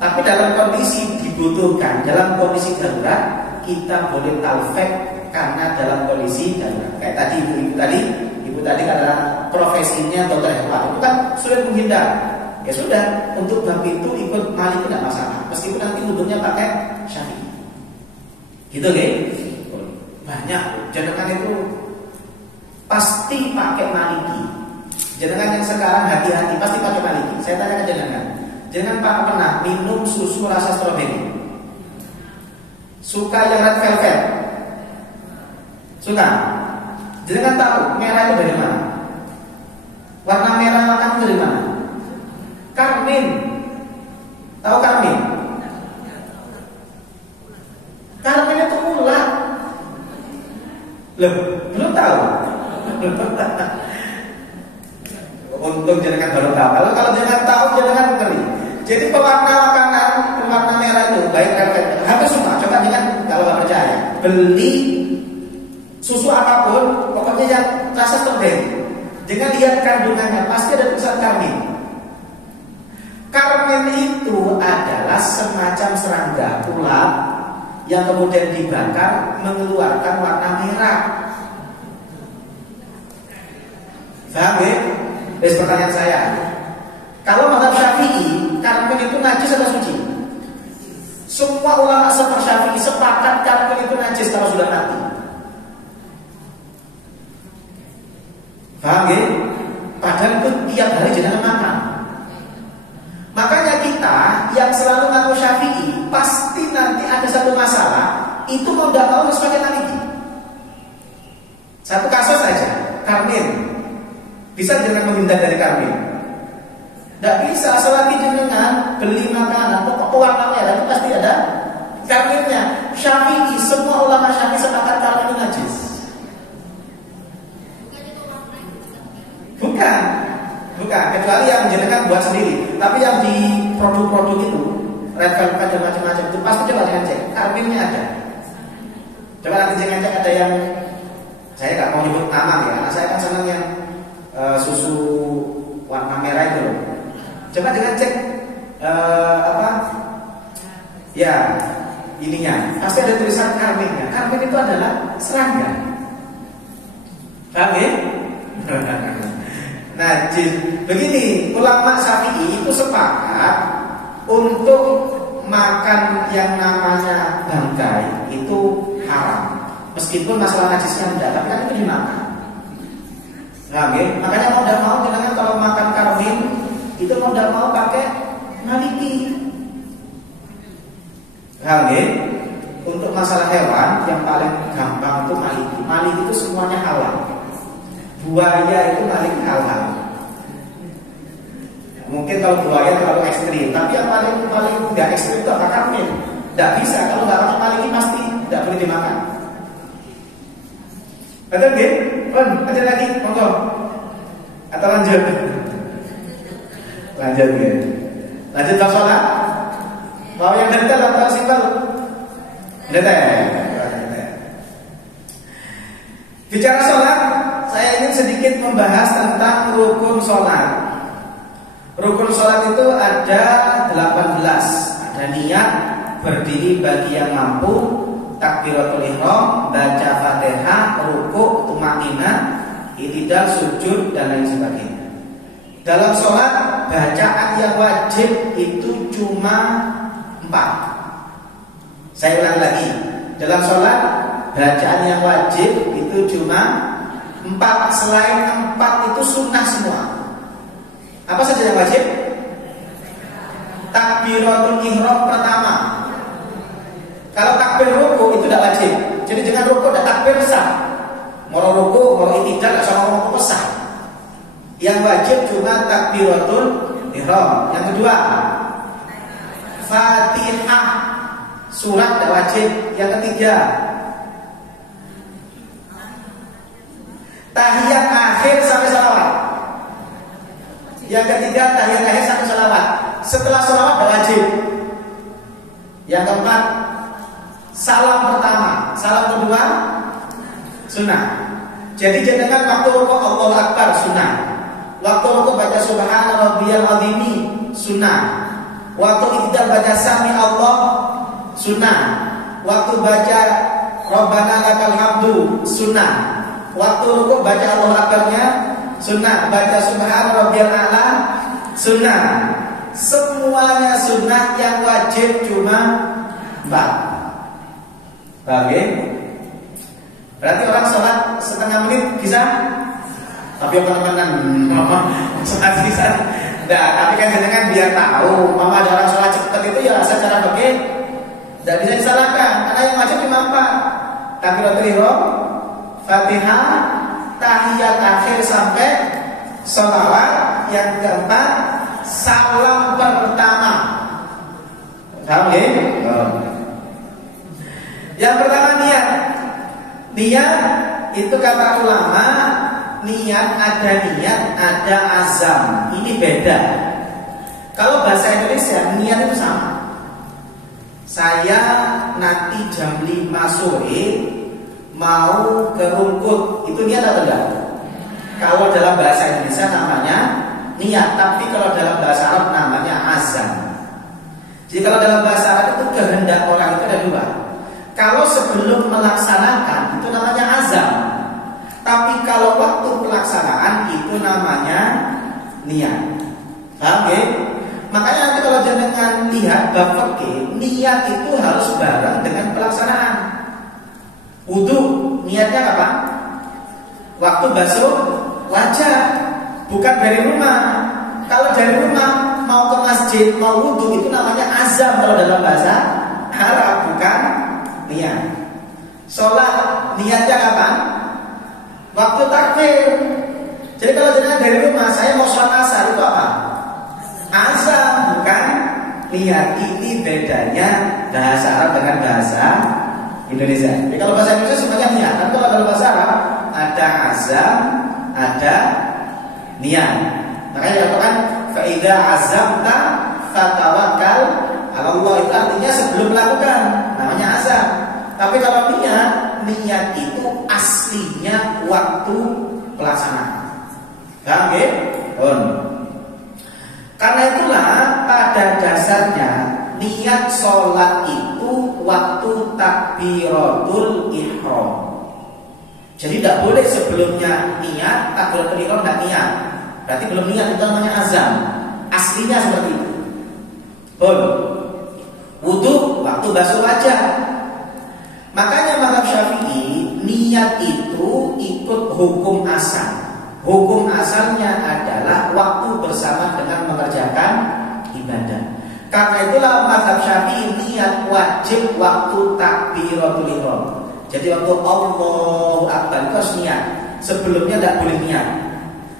Tapi dalam kondisi dibutuhkan, dalam kondisi darurat kita boleh talfet karena dalam kondisi darurat. Kayak tadi ibu tadi karena profesinya dokter hewan itu kan sulit menghindar. Ya sudah, untuk bab itu ikut Malik tidak masalah. Meskipun nanti wudhunya pakai Syafi'i. Gitu kan? Banyak jenengan itu pasti pakai Maliki. Jenengan yang sekarang hati-hati pasti pakai Maliki. Saya tanya ke jenengan. Jenengan pernah minum susu rasa stroberi? Suka yang red velvet? Suka? Jenengan tahu merah itu dari mana? Warna merah makan itu dari mana? Karmin. Tahu karmin? Karmin itu ulat. Loh, belum tahu? Untung jenengan baru tahu. Kalau jenengan tahu, jenengan ngeri. Jadi pewarna makanan, pewarna merah itu baik velvet. Hampir semua. Coba jangan kalau nggak percaya, beli susu apapun, pokoknya yang rasa stroberi. Jangan lihat kandungannya, pasti ada tulisan karmin. Karmin itu adalah semacam serangga ulat yang kemudian dibakar mengeluarkan warna merah. Paham ya? Pertanyaan saya, kalau mazhab Syafi'i, karmin itu najis atau suci? Semua ulama seperti Syafi'i sepakat karmin itu najis kalau sudah mati. Paham ya? Padahal itu tiap hari jangan makan. Makanya kita yang selalu ngaku Syafi'i pasti nanti ada satu masalah, itu mau tidak mau harus pakai Maliki. Satu kasus saja, karmin. Bisa jangan menghindar dari karmin? Tidak bisa, selagi jenengan beli makanan pokok warna merah itu pasti ada karminnya. Syafi'i, semua ulama Syafi'i sepakat karmin itu najis. Bukan, kecuali yang jenengan buat sendiri. Tapi yang di produk-produk itu, red velvet dan macam-macam itu pasti coba jangan cek, karminnya ada. Coba nanti jangan cek ada yang, saya nggak mau nyebut nama ya, karena saya kan senang yang susu warna merah itu. Coba jangan cek ya ininya, pasti ada tulisan karminnya. Karmin itu adalah serangga. Paham ya? Najis. Begini, ulama Syafi'i itu sepakat untuk makan yang namanya bangkai itu haram. Meskipun masalah najisnya tidak, tapi kan itu dimakan. Nah, okay? Makanya mau tidak mau jangan kalau makan karmin itu mau tidak mau pakai Maliki. Nah, okay? Untuk masalah hewan yang paling gampang itu Maliki. Maliki itu semuanya halal. Buaya itu paling halal. Mungkin kalau buaya terlalu ekstrim, tapi yang paling nggak ekstrim itu apa karmin? Tidak bisa. Kalau nggak pakai Maliki pasti tidak boleh dimakan. Betul nggih? Ada lagi, monggo. Atau lanjut? Lanjut ya. Lanjut sholat. Mau yang detail atau simpel? Detail. Bicara sholat, saya ingin sedikit membahas tentang rukun sholat. Rukun sholat itu ada 18. Ada niat, berdiri bagi yang mampu, takbiratul ihram, baca Fatihah, rukuk, tumakninah, i'tidal, sujud dan lain sebagainya. Dalam sholat, bacaan yang wajib itu cuma 4. Saya ulang lagi. Dalam sholat, bacaan yang wajib itu cuma 4. Selain 4 itu sunnah semua. Apa saja yang wajib? Takbiratul ihram pertama. Kalau takbir ruku itu tidak wajib. Jadi dengan ruku ada takbir sah. Mau ruku, mau i'tidal, sama mau sah. Yang wajib cuma takbiratul ihram. Yang kedua, Fatihah, surat tidak wajib. Yang ketiga, tahiyat akhir sampai salawat. Yang ketiga, tahiyat akhir sampai salawat. Setelah salawat tidak wajib. Yang keempat, salam pertama. Salam kedua, sunnah. Jadi jangan waktu rukuk Allahu Akbar, sunnah. Waktu rukuk baca subhana rabbiyal azimi, sunnah. Waktu i'tidal baca sami Allah, sunnah. Waktu baca Rabbana lakal hamdu, sunnah. Waktu rukuk baca Allahu Akbarnya, sunnah. Baca subhana rabbiyal a'la, sunnah. Semuanya sunnah, yang wajib cuma 4. Paham ya? Berarti orang sholat setengah menit bisa? Tapi teman-teman sholat bisa? Nah, tapi kan jangan biar tahu, mama ada orang sholat cepat itu ya secara bagian tidak bisa disalahkan, karena yang wajib cuma 4. Takbiratul ihram, Fatihah, tahiyat akhir sampai sholawat. Yang keempat, salam pertama. Paham ya? Yang pertama niat. Niat itu kata ulama, niat ada azam. Ini beda. Kalau bahasa Indonesia niat itu sama. Saya nanti jam 5 sore mau ke Rungkut, itu niat atau enggak? Kalau dalam bahasa Indonesia namanya niat, tapi kalau dalam bahasa Arab namanya azam. Jadi kalau dalam bahasa Arab itu kehendak orang itu ada 2. Kalau sebelum melaksanakan itu namanya azam. Tapi kalau waktu pelaksanaan itu namanya niat. Paham ya? Makanya nanti kalau jenengan lihat bab fikih, niat itu harus bareng dengan pelaksanaan. Wudu, niatnya apa? Waktu basuh wajah, bukan dari rumah. Kalau dari rumah mau ke masjid, mau wudu, itu namanya azam kalau dalam bahasa Arab, bukan niat. Sholat, niatnya kapan? Waktu takbir. Jadi kalau jenengan dari rumah, saya mau sholat asar, itu apa? Azam, bukan niat. Ini bedanya bahasa Arab dengan bahasa Indonesia. Jadi kalau bahasa Indonesia semuanya niat. Tapi kalau dalam bahasa Arab ada azam, ada niat. Makanya dikatakan faida azamta fatawakkal 'ala Allah, itu artinya sebelum melakukan, namanya azam. Tapi kalau niat itu aslinya waktu pelaksanaan. Paham ya? Karena itulah pada dasarnya niat sholat itu waktu takbiratul ihram. Jadi tidak boleh sebelumnya niat, takbiratul ihram tidak niat. Berarti belum niat, itu namanya azam. Aslinya seperti itu. Wudu waktu basuh wajah. Makanya mazhab Syafi'i niat itu ikut hukum asal. Hukum asalnya adalah waktu bersama dengan mengerjakan ibadah. Karena itulah mazhab Syafi'i niat wajib waktu takbiratul ihram. Jadi waktu Allahu Akbar itu harus niat. Sebelumnya tidak boleh niat.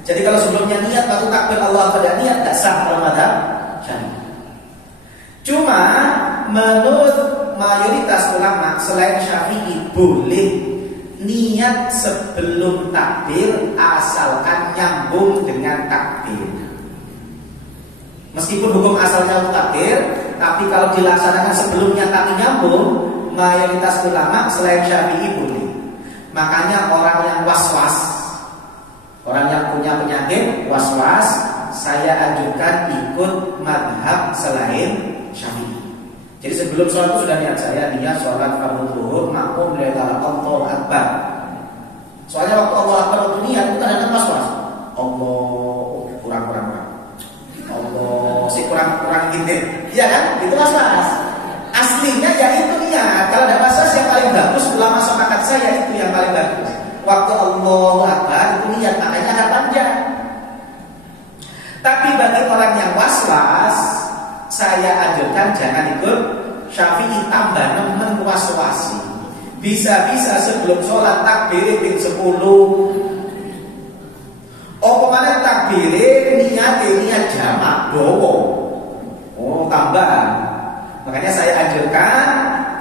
Jadi kalau sebelumnya niat waktu takbir Allah pada niat tidak sah kalau mazhab Syafi'i. Cuma menurut mayoritas ulama selain Syafi'i boleh niat sebelum takbir asalkan nyambung dengan takbir. Meskipun hukum asalnya untuk takbir, Tapi kalau dilaksanakan sebelumnya tapi nyambung, mayoritas ulama selain Syafi'i boleh. Makanya orang yang was-was, orang yang punya penyakit was-was, saya anjurkan ikut madhab selain Syafi'i. Jadi sebelum sholat itu sudah niat, saya niat sholat fardu zuhur makmum lillahi ta'ala Allahu akbar. Soalnya waktu Allahu akbar waktu niat kita kadang was-was. Allah kurang. Allah si kurang gini. Iya kan? Itu was-was. Aslinya ya itu niat. Kalau ada was-was yang paling bagus, ulama sepakat saya itu yang paling bagus. Waktu Allahu akbar itu niat, makanya ada panjang. Tapi bagi orang yang was-was, saya anjurkan jangan ikut Syafi'i, tambah nemen was-wasi. Bisa-bisa sebelum sholat takbir ping 10. Oh kemana takbir niat jamak dowo. Oh tambahan. Makanya saya anjurkan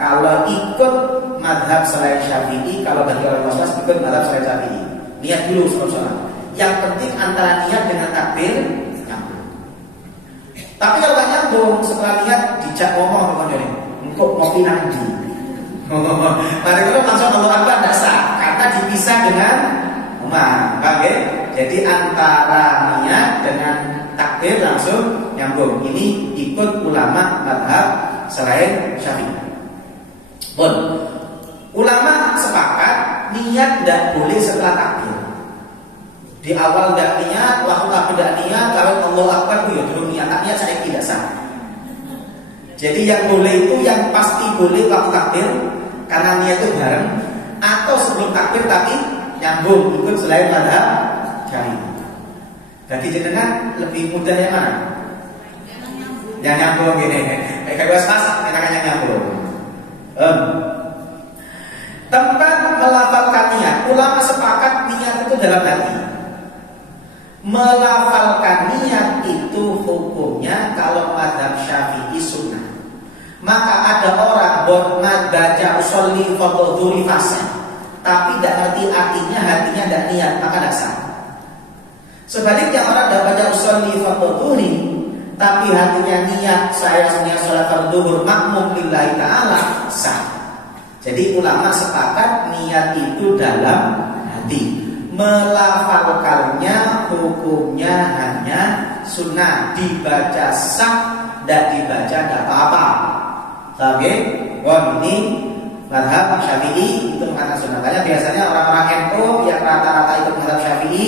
kalau ikut madhab selain Syafi'i, kalau bagi orang was-was ikut madhab selain Syafi'i. Niat dulu sebelum sholat. Yang penting antara niat dengan takbir nyambung. Tapi kalau gak nyambung, setelah niat dijak ngomong sama dia, engkau ngopi nanti. Mari kita langsung Allah Akbar tidak sah karena dipisah dengan umat. Oke? Jadi antara niat dengan takbir langsung nyambung. Ini ikut ulama madhab selain Syafi'i. Bon, ulama sepakat niat tidak boleh setelah takbir. Di awal tidak niat, waktu takbir tidak niat, kalau Allah Akbar itu ya belum niat. Niat saya tidak sah. Jadi yang boleh itu yang pasti boleh waktu takbir karena niat itu bareng, atau sebelum takbir tapi nyambung ikut selain madhab Syafi'i. Jadi jenengan lebih mudah yang mana? Yang nyambung gini. Kayak pas enakan yang nyambung. Tempat melafalkan niat, ulama sepakat niat itu dalam hati. Melafalkan niat itu hukumnya kalau madhab Syafi'i sunnah. Maka ada orang baca usolli fardhu fasih, tapi tidak ngerti artinya, hatinya tidak niat, maka tidak sah. Sebaliknya orang tidak baca usolli fardhu, tapi hatinya niat saya niat sholat fardhu makmum lillahi ta'ala, sah. Jadi ulama sepakat niat itu dalam hati. Melafalkannya hukumnya hanya sunnah, dibaca sah, tidak dibaca tidak apa-apa. Oke, ini madhab Syafi'i itu mengatakan sunnah. Makanya biasanya orang-orang NU yang rata-rata ikut madhab Syafi'i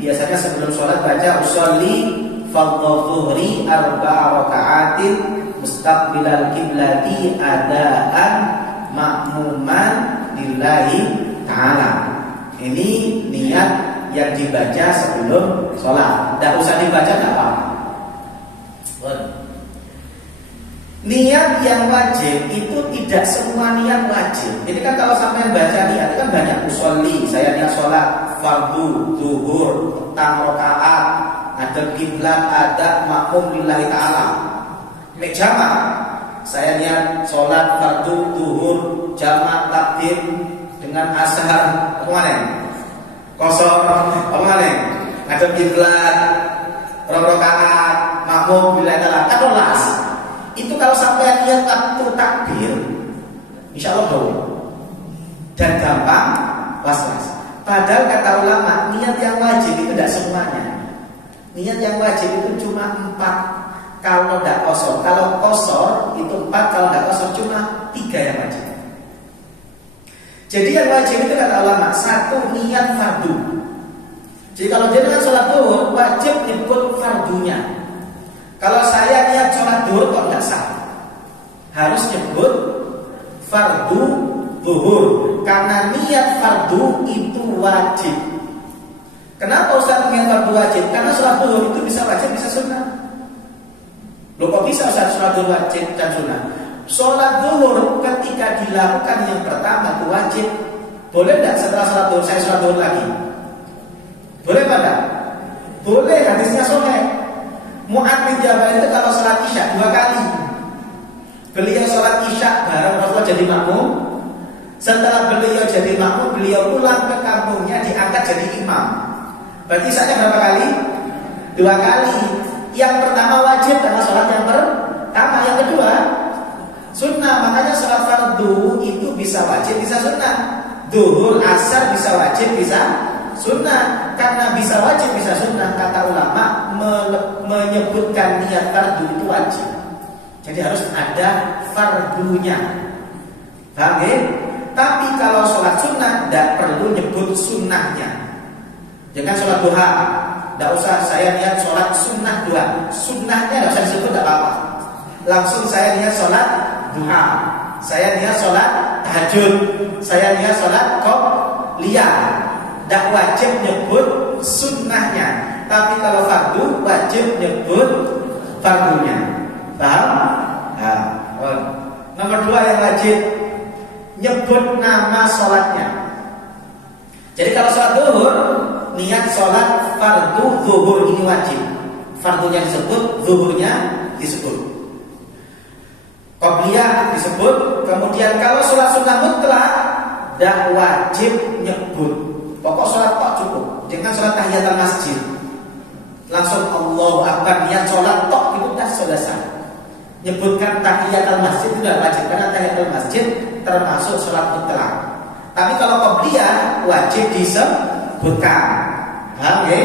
biasanya sebelum sholat baca usolli fardhu zuhri arba'a raka'atin mustaqbilal qiblati adaan makmuman lillahi ta'ala. Ini niat yang dibaca sebelum sholat. Tidak usah dibaca tidak apa-apa. Niat yang wajib itu tidak semua niat wajib. Ini kan kalau sampai baca niat itu kan banyak. Usolli, saya niat sholat fardu, zuhur, petang rakaat, ada kiblat, ada makmum lillahi ta'ala. Jamak, saya niat sholat fardu, zuhur, jamak, takbir dengan ashar, kemana? Kosor, kemana? Ada kiblat, rakaat, makmum lillahi ta'ala. Kadolas. Itu kalau sampai niat waktu takbir, insya Allah boleh dan gampang was-was. Padahal kata ulama niat yang wajib itu tidak semuanya. Niat yang wajib itu cuma 4 kalau tidak kosor. Kalau kosor itu 4, kalau tidak kosor cuma 3 yang wajib. Jadi yang wajib itu kata ulama 1 niat fardu. Jadi kalau dia dengan sholat zuhur wajib nyebut fardunya. Kalau saya niat sholat zuhur kok tidak sah, harus nyebut fardu zuhur karena niat fardu itu wajib. Kenapa Ustaz niat fardu wajib? Karena sholat zuhur itu bisa wajib bisa sunnah. Loh kok bisa Ustaz sholat zuhur wajib dan sunnah? Sholat zuhur ketika dilakukan yang pertama itu wajib. Boleh tidak setelah sholat zuhur saya sholat zuhur lagi? Boleh pada? Boleh, hadisnya sahih. Mu'adz bin Jabal itu kalau sholat isya 2 kali. Beliau sholat isya bareng Rasulullah jadi makmum. Setelah beliau jadi makmum, beliau pulang ke kampungnya diangkat jadi imam. Berarti isyanya berapa kali? 2 kali. Yang pertama wajib karena sholat yang Pertama, yang kedua sunnah. Makanya sholat fardu itu bisa wajib, bisa sunnah. Duhur, asar bisa wajib, bisa sunnah. Karena bisa wajib, bisa sunnah, kata ulama menyebutkan niat fardu itu wajib. Jadi harus ada fardunya. Paham ya? Tapi kalau sholat sunnah tidak perlu nyebut sunnahnya. Jangan sholat duha, tidak usah saya niat sholat sunnah duha. Sunnahnya tidak usah disebut, tidak apa-apa. Langsung saya niat sholat duha, saya niat sholat tahajud, saya niat sholat qobliyah. Tidak wajib nyebut sunnahnya. Tapi kalau fardu wajib nyebut fardunya. Paham? Nah, nomor 2 yang wajib nyebut nama sholatnya. Jadi kalau sholat zuhur, niat sholat fardu zuhur ini wajib. Fardunya disebut, zuhurnya disebut, qobliyah disebut. Kemudian kalau sholat sunnah mutlak tidak wajib nyebut. Pokok sholat tok cukup. Jangan sholat tahiyatul masjid langsung Allahu Akbar niat sholat tok, itu sudah selesai. Nyebutkan tahiyatul masjid itu tidak wajib, karena tahiyatul masjid termasuk sholat mutlak. Tapi kalau qobliyah wajib disebutkan. Paham ya?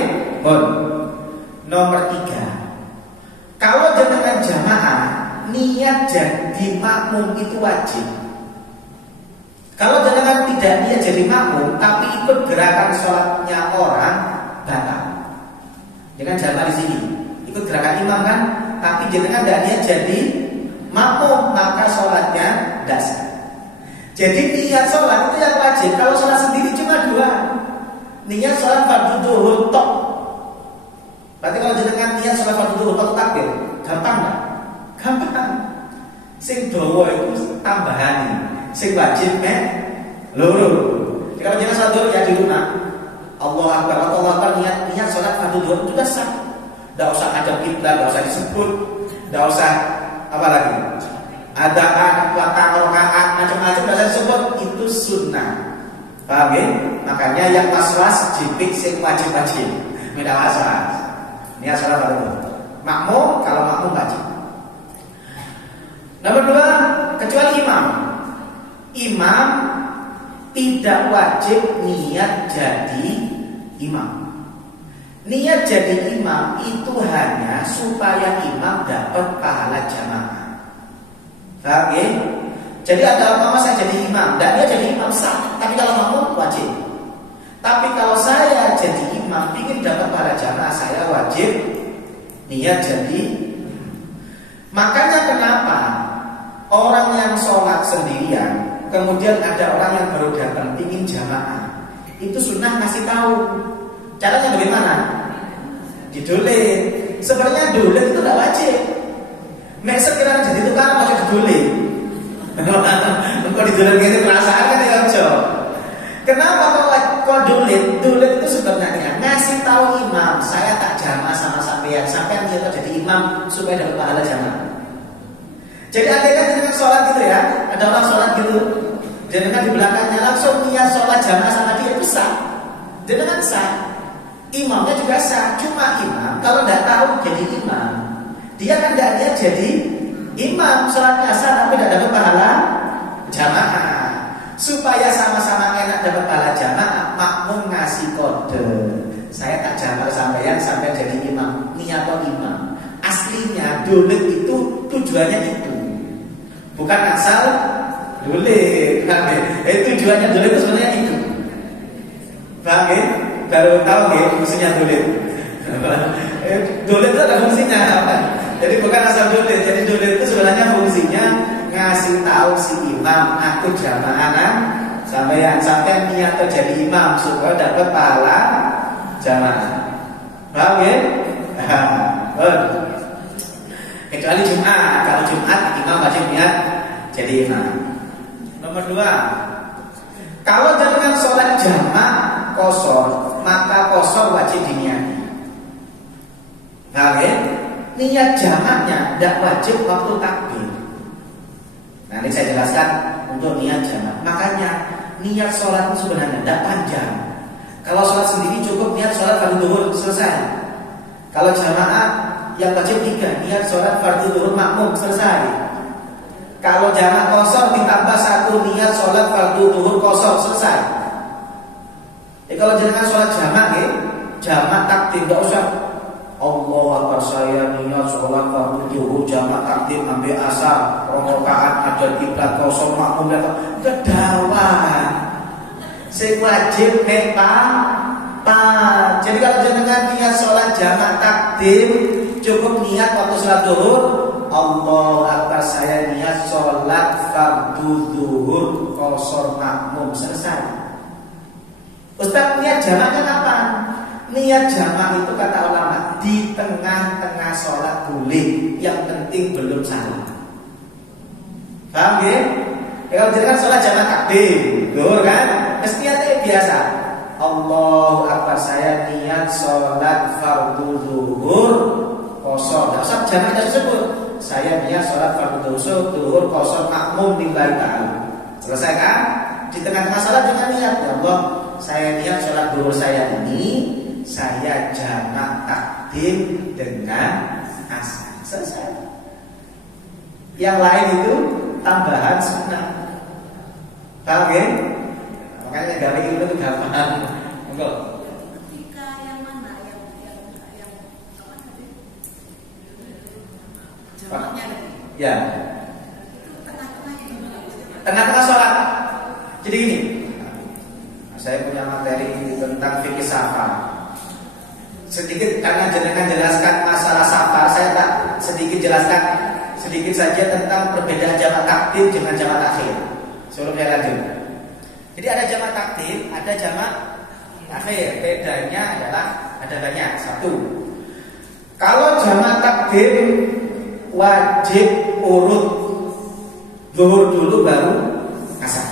Nomor 3, kalau dengan jamaah niat jadi makmum itu wajib. Kalau jenengan tidak niat jadi makmum tapi ikut gerakan sholatnya orang, batal. Jangan jamaah di sini ikut gerakan imam kan, tapi jenengan tidak niat jadi makmum, maka sholatnya tidak sah. Jadi niat sholat itu yang wajib. Kalau sholat sendiri cuma 2, niat sholat fardu zuhur tok. Berarti kalau jenengan niat sholat fardu zuhur tok takbir, gampang nggak? Gampang. Sing dawa itu tambahan, sing wajib loro. Jadi kalau jenengan sholat zuhur ya di rumah, Allah Akbar niat sholat fardu zuhur itu sudah sah. Tidak usah ada kiblat, tidak usah disebut, tidak usah apa lagi, adaan, rakaat, macam-macam tidak usah disebut, itu sunnah. Paham ya? Makanya yang was-was jipik sing wajib-wajib, beda was-was. Niat sholat fardu zuhur. Makmum, kalau makmum wajib. Nomor 2, kecuali imam. Imam tidak wajib niat jadi imam. Niat jadi imam itu hanya supaya imam dapat pahala jamaah. Paham ya? Jadi ada umpama saya jadi imam, dan dia jadi imam sah, tapi kalau makmum wajib. Tapi kalau saya jadi imam ingin dapat pahala jamaah, saya wajib niat jadi. Makanya kenapa orang yang sholat sendirian, kemudian ada orang yang baru datang ingin jamaah, itu sunnah ngasih tahu. Caranya bagaimana? Didolit. Sebenarnya dolit itu tidak wajib. Mek sekiranya jadi tukang pakai didolit. Kalau didolit gitu perasaan kan ya ojo. Kenapa kok dolit? Dolit itu sebenarnya ngasih tahu imam, saya tak jamaah sama sampean dia jadi imam supaya dapat pahala jamaah. Jadi andaikan dengan sholat gitu ya, ada orang sholat gitu, jangan di belakangnya langsung niat sholat jamaah sama dia, itu sah. Jangan sah. Imamnya juga sah, cuma imam kalau tidak tahu jadi imam, dia kan tidak niat jadi imam, sholatnya sah tapi tidak dapat pahala jamaah. Supaya sama-sama enak dapat pahala jamaah, makmum ngasih kode, saya tak jamaah sampai jadi imam, niat atau imam. Aslinya dolit itu tujuannya itu, bukan asal dolit. Tujuannya dolit itu sebenarnya itu. Paham ya? Baru tahu ya fungsinya dolit. Dolit itu ada fungsinya apa? Jadi bukan asal dolit. Jadi dolit itu sebenarnya fungsinya ngasih tahu si imam, aku jamaah sampai niat jadi imam supaya dapat pahala jamaah. Paham ya? Kecuali Jumat. Kalau Jumat imam wajib niat jadi imam. Nomor 2, kalau dengan sholat jamaah kosor, maka kosor wajib diniati. Nah, niat jamaknya tidak wajib waktu takbir. Nanti saya jelaskan untuk niat jamak. Makanya niat sholat itu sebenarnya tidak panjang. Kalau sholat sendiri cukup niat sholat fardu zuhur selesai. Kalau jamaah yang wajib 3, niat sholat fardu zuhur makmum, selesai. Kalau jamak qashar ditambah 1 niat sholat fardu zuhur qashar, selesai. Kalau jenengan sholat jamak ya, jamak takdim, tidak usah Allah akbar saya niat sholat fardu zuhur jamak takdim ambil asar, rakaat ada kiblat kosong makmum dan kedawan. Sing wajib jadi kalau jenengan niat sholat jamak takdim, cukup niat waktu sholat zuhur Allahu akbar saya niat sholat fardu zuhur qashar makmum, selesai. Ustaz, niat jamaknya kapan? Niat jamak itu kata ulama di tengah-tengah sholat boleh, yang penting belum salam. Paham ya? Kalau jenengan sholat jamak takdim, zuhur kan? Mesti niatnya biasa. Allahu akbar saya niat sholat fardu zuhur qashar. Tidak usah jamaknya disebut. Saya niat sholat fardu zuhur qashar makmum lillahi ta'ala. Selesai kan? Di tengah-tengah sholat jangan niat, ya Allah, saya niat sholat zuhur saya ini saya jamak takdim dengan asar. Selesai. Yang lain itu tambahan sunnah. Paham ya? Makanya negara itu gampang. Enggak. Ketika yang mana yang apa tadi? Jamaknya tadi. Ya. Itu tengah-tengahnya gimana? Tengah-tengah sholat. Jadi gini, saya punya materi tentang fikih safar. Sedikit karena jenengan jelaskan masalah safar, saya tak sedikit jelaskan sedikit saja tentang perbedaan jamak takdim dengan jamak takhir. Sebelum saya lanjut. Jadi ada jamak takdim, ada jamak takhir. Bedanya adalah ada banyak. 1. Kalau jamak takdim wajib urut zuhur dulu baru asar.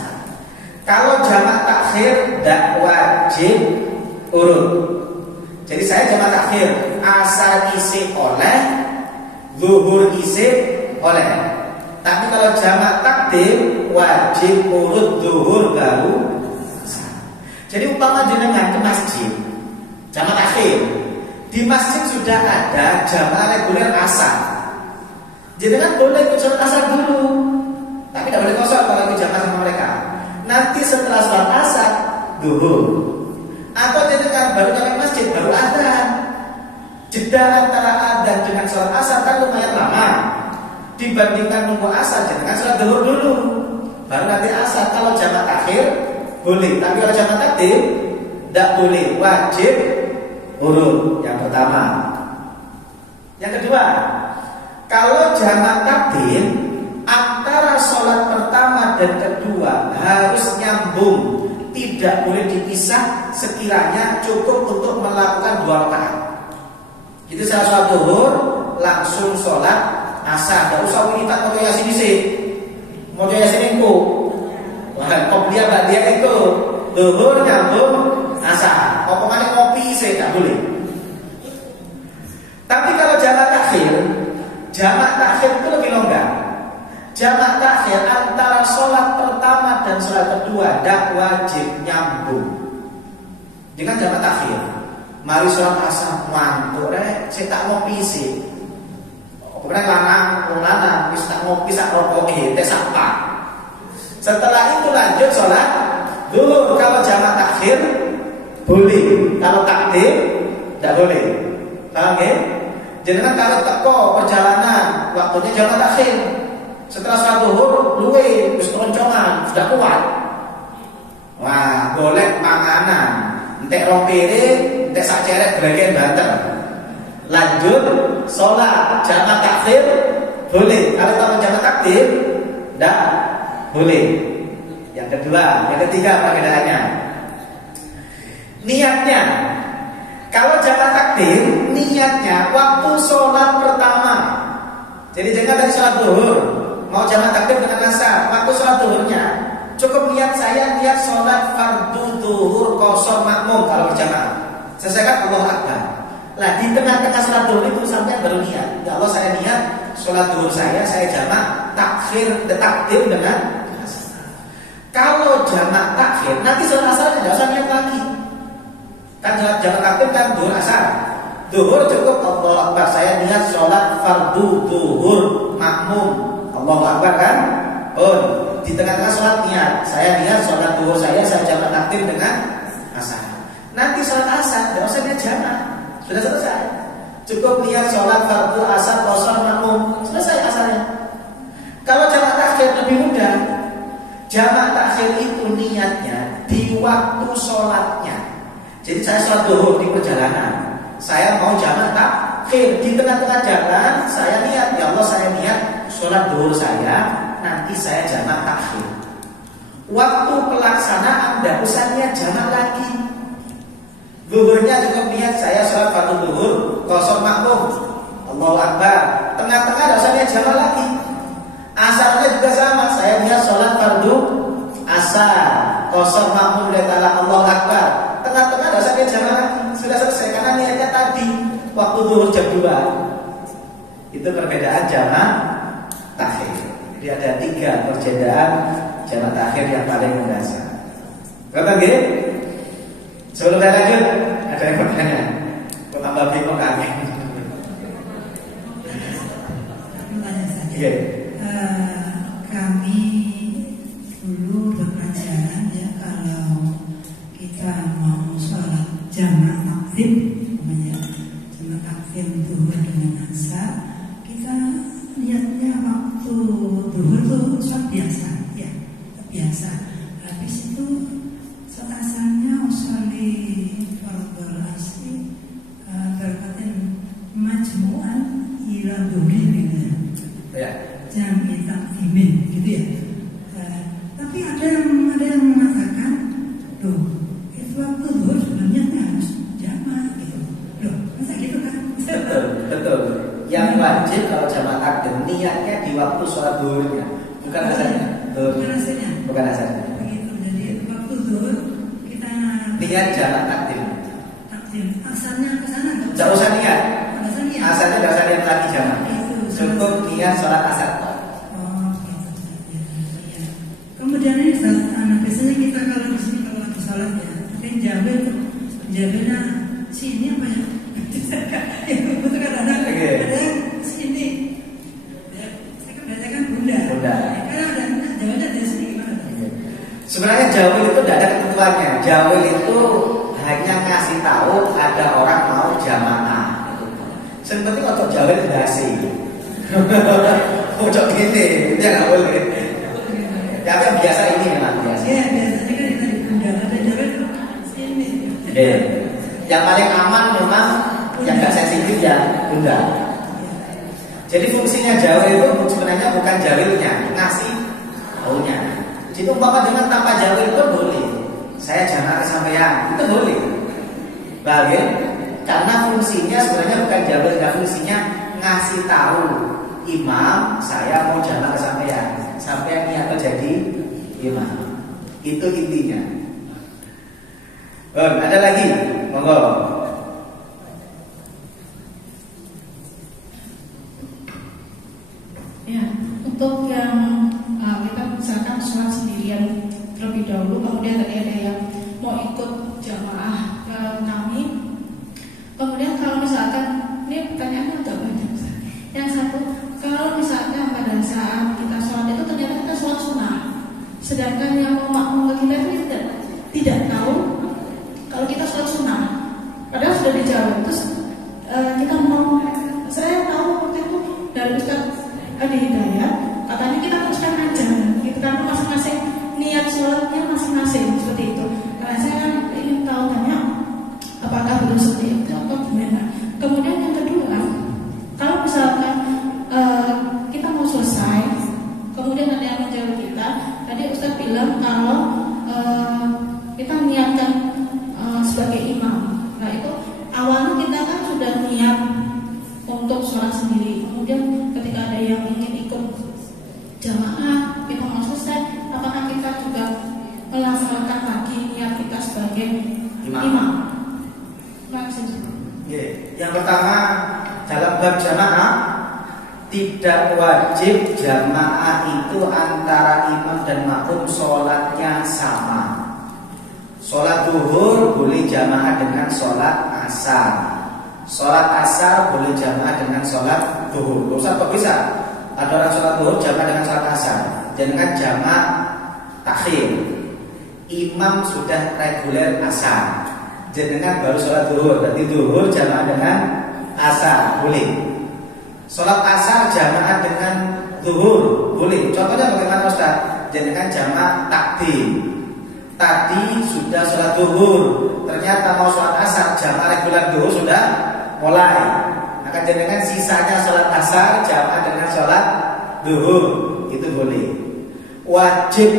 Kalau jamak takhir tidak wajib urut. Jadi saya jamak takhir, asar isi oleh, zuhur isi oleh. Tapi kalau jamak takdim wajib urut zuhur baru asar. Jadi umpama jenengan ke masjid jamak takhir, di masjid sudah ada jamak reguler asar. Jenengan boleh ikut sholat asar dulu, tapi tidak boleh kosong kalau ikut jamak sama mereka. Nanti setelah sholat asar zuhur. Atau jenengan baru nyampe masjid baru adzan. Jeda antara adzan dengan sholat asar kan lumayan lama. Dibandingkan nunggu asar, jenengan sholat zuhur dulu, baru nanti asar. Kalau jamak takhir boleh, tapi kalau jamak takdim tidak boleh, wajib urut. Yang pertama. Yang kedua, kalau jamak takdim antara sholat pertama dan kedua harus nyambung, tidak boleh dipisah. Sekiranya cukup untuk melakukan 2 rakaat. Itu saya sholat zuhur langsung sholat asar, tidak usah wiritan mau yasin isi, mau yasin itu, kok dia mbak dia itu zuhur nyambung asar, omongannya kopi isi tidak boleh. Tapi kalau jamak takhir itu lebih longgar. Jamak takhir antara sholat pertama dan sholat kedua tidak wajib nyambung. Dengan jamak takhir, mari sholat asar mantuk saya tak ngopi sih. Kemudian lanang bisa tak ngopi sak rokok tes apa. Setelah itu lanjut sholat zuhur. Kalau jamak takhir boleh, kalau takdim tidak boleh. Paham ya? Jangan kalau teko perjalanan waktunya jamak takhir. Setelah sholat zuhur, luwe, wis keroncongan, sudah kuat. Wah, golek panganan, entek rompere, entek sak ceret bagian banter. Lanjut sholat jamak takhir boleh. Kalau tanpa jamak takdim, tidak boleh. Yang kedua, yang ketiga perbedaannya. Niatnya. Kalau jamak takdim, niatnya waktu sholat pertama. Jadi jangan dari sholat zuhur mau jamak takdim dengan asar, waktu sholat zuhurnya cukup niat saya niat sholat fardu zuhur qashar makmum kalau berjamaah. Selesaikan Allahu akbar. Lah di tengah-tengah sholat zuhur itu sampai baru niat, ya Allah saya niat sholat zuhur saya jamak takdim dengan asar. Kalau jamak takhir nanti sholat asar tidak usah niat lagi. Kan jamak takdim kan zuhur asar. Duhur cukup Allahu Akbar. Saya niat sholat fardu duhur makmum. Allahu Akbar kan? Di tengah-tengah sholat niat. Saya niat sholat duhur saya jamak takdim dengan asar. Nanti sholat asar, tidak usah niat jamak. Sudah selesai. Cukup niat sholat fardu asar qashar makmum. Selesai asarnya. Kalau jamak takhir lebih mudah. Jamak takhir itu niatnya di waktu sholatnya. Jadi saya sholat duhur di perjalanan. Saya mau jamak takhir di tengah-tengah jalan. Saya niat, ya Allah saya niat sholat duhur saya, nanti saya jamak takhir. Waktu pelaksanaan tidak usah niat jamak lagi. Duhurnya cukup niat saya sholat fardu duhur qashar makmum. Allahu Akbar. Tengah-tengah tidak usah niat jamak lagi. Asarnya juga sama, saya niat sholat fardu asar qashar makmum lillahi ta'ala Allahu Akbar. Tengah-tengah tidak usah niat jamak lagi. Sudah selesai karena niatnya tadi waktu zuhur jam 2. Itu perbedaan jamak takhir. Jadi ada 3 perbedaan jamak takhir yang paling mendasar. Bapak nggih? Sebelum saya lanjut, ada yang bertanya. Kok tambah bingung kami? Kami dulu berpelajaran ya, kalau kita mau sholat jamak takdim, namanya jamak takdim duhur dengan asar, kita niatnya waktu duhur tuh sholat biasa, ya biasa. Habis itu sholat asarnya usolli fardhu asri berkatain majmu'an ila duhur gitu ya. Jami takdimin gitu ya. Tapi ada yang mengatakan, loh, itu waktu duhur sebenarnya harus jamak gitu. Loh, masa gitu kan? Betul. Yang wajib kalau jamak takdim niatnya di waktu sholat duhurnya, bukan asarnya. Bukan asarnya. Begitu. Jadi waktu duhur kita niat jamak takdim. Asarnya ke sana enggak Tidak usah niat. Asarnya tidak usah niat lagi jamak. Cukup niat sholat asar. Kemudian ini biasanya kita kalau di sini kalau lagi sholat ya, mungkin jawabnya sini apa ya? Itu kadang-kadang ada sini. Saya kan baca kan bunda. Karena ada jawabnya dari sini gimana? Sebenarnya jawil itu tidak ada ketentuannya. Jawil itu hanya ngasih tahu ada orang mau jamaah. Yang penting untuk jawil dasi. Pojok gini, itu nggak boleh. Ya kan biasa ini memang biasa. Iya biasanya kan kita di bunda ada jawil sini. Yang paling aman memang yang nggak sensitif ya bunda. Jadi fungsinya jawil itu sebenarnya bukan jawilnya, ngasih taunya. Jadi umpama dengan tanpa jawil itu boleh. Saya jangan kesampaian itu boleh. Bagian karena fungsinya sebenarnya bukan jawil, fungsinya ngasih tahu imam saya mau jamak kesampaian. Sampai niat jadi imam. Itu intinya. Ada lagi? Monggo. Ya, untuk yang kita misalkan sholat sendirian terlebih dahulu, kemudian tadi ada yang mau ikut jamaah ke kami. Kemudian kalau misalkan ini pertanyaannya agak banyak. Yang satu, kalau misalkan pada saat kita sholat itu ternyata kita sholat sunnah, sedangkan yang mau makmum ke kita itu tidak tahu kalau kita sholat sunnah, padahal sudah dijawab. Terus kita mau, saya tahu waktu itu dari Ustaz Adi Hidayat, katanya kita teruskan aja, kita kan masing-masing niat sholatnya masing-masing seperti itu. Nah, saya kan ingin tahu tanya apakah belum seperti itu atau gimana. Kemudian yang kedua, kalau misalkan kita mau selesai, kemudian ada yang menjawab kita. Tadi Ustaz bilang kalau kita niatkan sebagai imam. Nah itu awalnya kita kan sudah niat untuk sholat sendiri. Kemudian ketika ada yang ingin ikut jamaah, kita mau selesai, apakah kita juga melaksanakan lagi niat kita sebagai imam? Yang pertama dalam bab jamaah tidak wajib jamaah itu antara imam dan makmum sholatnya sama. Sholat duhur boleh jamaah dengan sholat asar. sholat asar boleh jamaah dengan sholat zuhur. Ustaz kok bisa? Ada orang sholat zuhur jamaah dengan sholat asar, jangan jamaah takhir. Imam sudah reguler asar, jenengan baru sholat zuhur, berarti zuhur jamaah dengan asar boleh. Sholat asar jamaah dengan zuhur boleh. Contohnya bagaimana Ustaz? Jenengan jamaah takdim. Tadi sudah sholat zuhur, ternyata mau sholat asar, jamaah reguler zuhur sudah mulai. Maka jenengan sisanya sholat asar jamaah dengan sholat zuhur, itu boleh. Wajib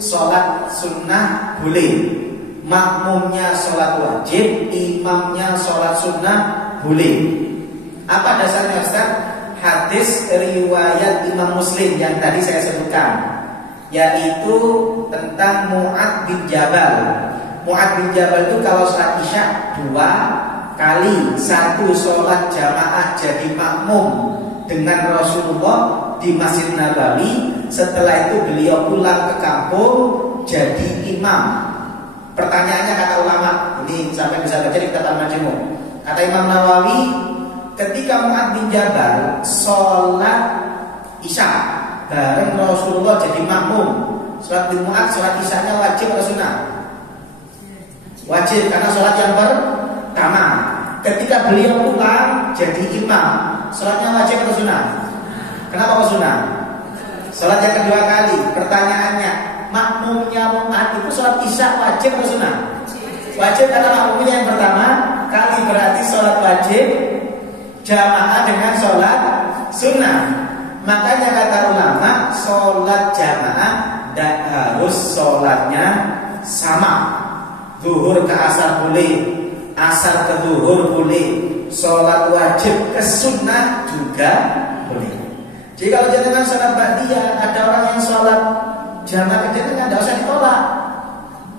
sholat sunnah boleh. Makmumnya sholat wajib, imamnya sholat sunnah boleh. Apa dasarnya Ustaz? Hadis riwayat Imam Muslim yang tadi saya sebutkan, yaitu tentang Mu'adz bin Jabal. Mu'adz bin Jabal itu kalau sholat isya 2 kali, 1 sholat jamaah jadi makmum dengan Rasulullah di Masjid Nabawi. Setelah itu beliau pulang ke kampung jadi imam. Pertanyaannya kata ulama, ini sampai bisa baca di kitab Al-Majmu'. Kata Imam Nawawi, ketika Mu'adz bin Jabal sholat isya bareng Rasulullah jadi makmum, sholat di Mu'adz, sholat isyanya wajib atau sunnah? Wajib, karena sholat yang pertama. Ketika beliau pulang jadi imam, sholatnya wajib atau sunnah? Kenapa kok sunnah? Sholat yang kedua kali. Pertanyaannya, makmumnya Mu'adz itu sholat isya wajib atau sunnah? Wajib, karena makmumnya yang pertama kali, berarti sholat wajib jamaah dengan sholat sunnah. Makanya kata ulama, sholat jamaah tidak harus sholatnya sama. Zuhur ke asar boleh, asar ke zuhur boleh, sholat wajib ke sunnah juga boleh. Jadi kalau jenengan sholat ba'diyah, ada orang yang sholat jamaah ke jenengan, tidak usah ditolak,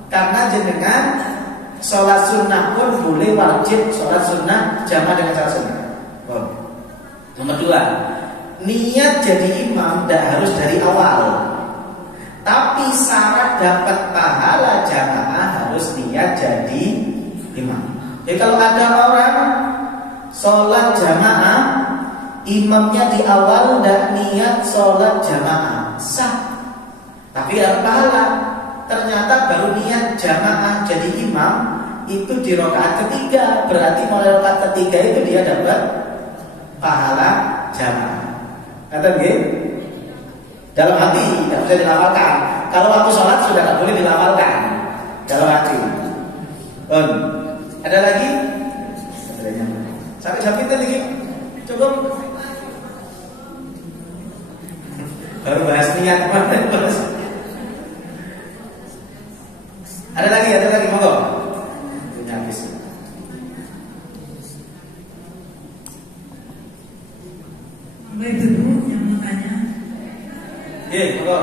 karena jenengan sholat sunnah pun boleh, wajib sholat sunnah jamaah dengan sholat sunnah. Nomor 2, niat jadi imam tidak harus dari awal, tapi syarat dapat pahala jamaah harus niat jadi imam. Jadi kalau ada orang sholat jamaah, imamnya di awal tidak niat sholat jamaah, sah, tapi dapat pahala. Ternyata baru niat jamaah jadi imam itu di rakaat ketiga, berarti mulai rakaat ketiga itu dia dapat pahala jamaah. Kata nggih? Dalam hati tidak bisa dilafalkan. Kalau waktu sholat sudah tidak boleh dilafalkan dalam hati. Ada lagi? Sampai jam itu lagi. Cukup. Baru bahas niat. Ada lagi, monggo. Ini habis. Ibu yang mau tanya. Iya, monggo.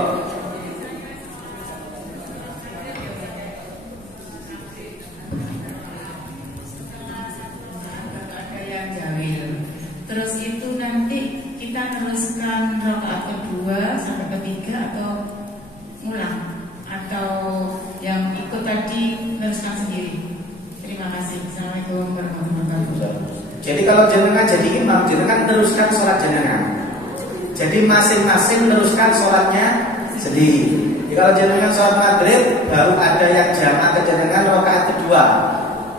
Terus itu nanti kita teruskan rakaat kedua sampai ketiga atau ngulang, atau yang ikut tadi teruskan sendiri. Terima kasih. Assalamualaikum warahmatullahi wabarakatuh. Jadi kalau jenengan jadi imam, jenengan teruskan sholat jenengan. Jadi masing-masing teruskan sholatnya sendiri. Jadi kalau jenengan sholat maghrib, baru ada yang jamaah ke jenengan rakaat kedua,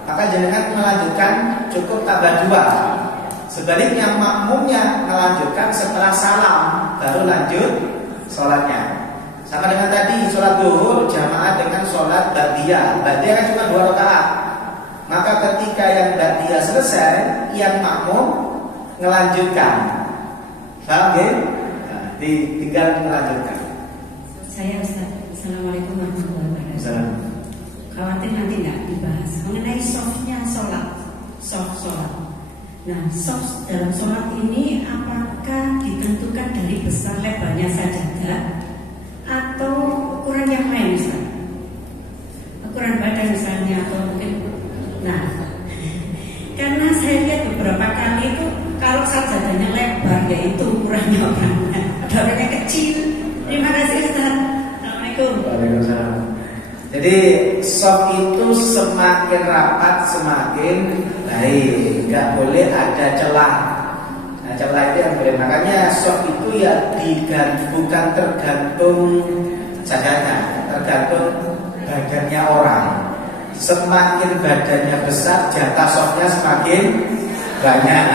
maka jenengan melanjutkan cukup tambah 2. Sebaliknya makmumnya melanjutkan setelah salam, baru lanjut sholatnya. Sama dengan tadi sholat zuhur jamaah dengan sholat ba'diyah. Ba'diyah kan cuma 2 rakaat. Maka ketika yang ba'diyah selesai, yang makmum melanjutkan. Paham ya? Nah, tinggal melanjutkan. Saya Ustaz, Assalamualaikum warahmatullahi wabarakatuh. Assalamualaikum. Khawatir nanti tidak dibahas mengenai softnya sholat, soft sholat. Nah, soft dalam sholat ini apakah ditentukan dari besar lebarnya sajadah atau ukuran yang lain, Ustaz? Ukuran badan misalnya, atau mungkin. Nah, karena saya lihat beberapa kali itu kalau sajadahnya lebar, yaitu ukurannya orangnya, ada orangnya kecil. Terima kasih Ustaz. Assalamualaikum. Waalaikumsalam. Jadi soft itu semakin rapat semakin baik, nggak boleh ada celah. Nah, celah itu yang boleh. Makanya soft itu ya bukan tergantung sajadah, tergantung badannya orang. Semakin badannya besar, jatah softnya semakin banyak.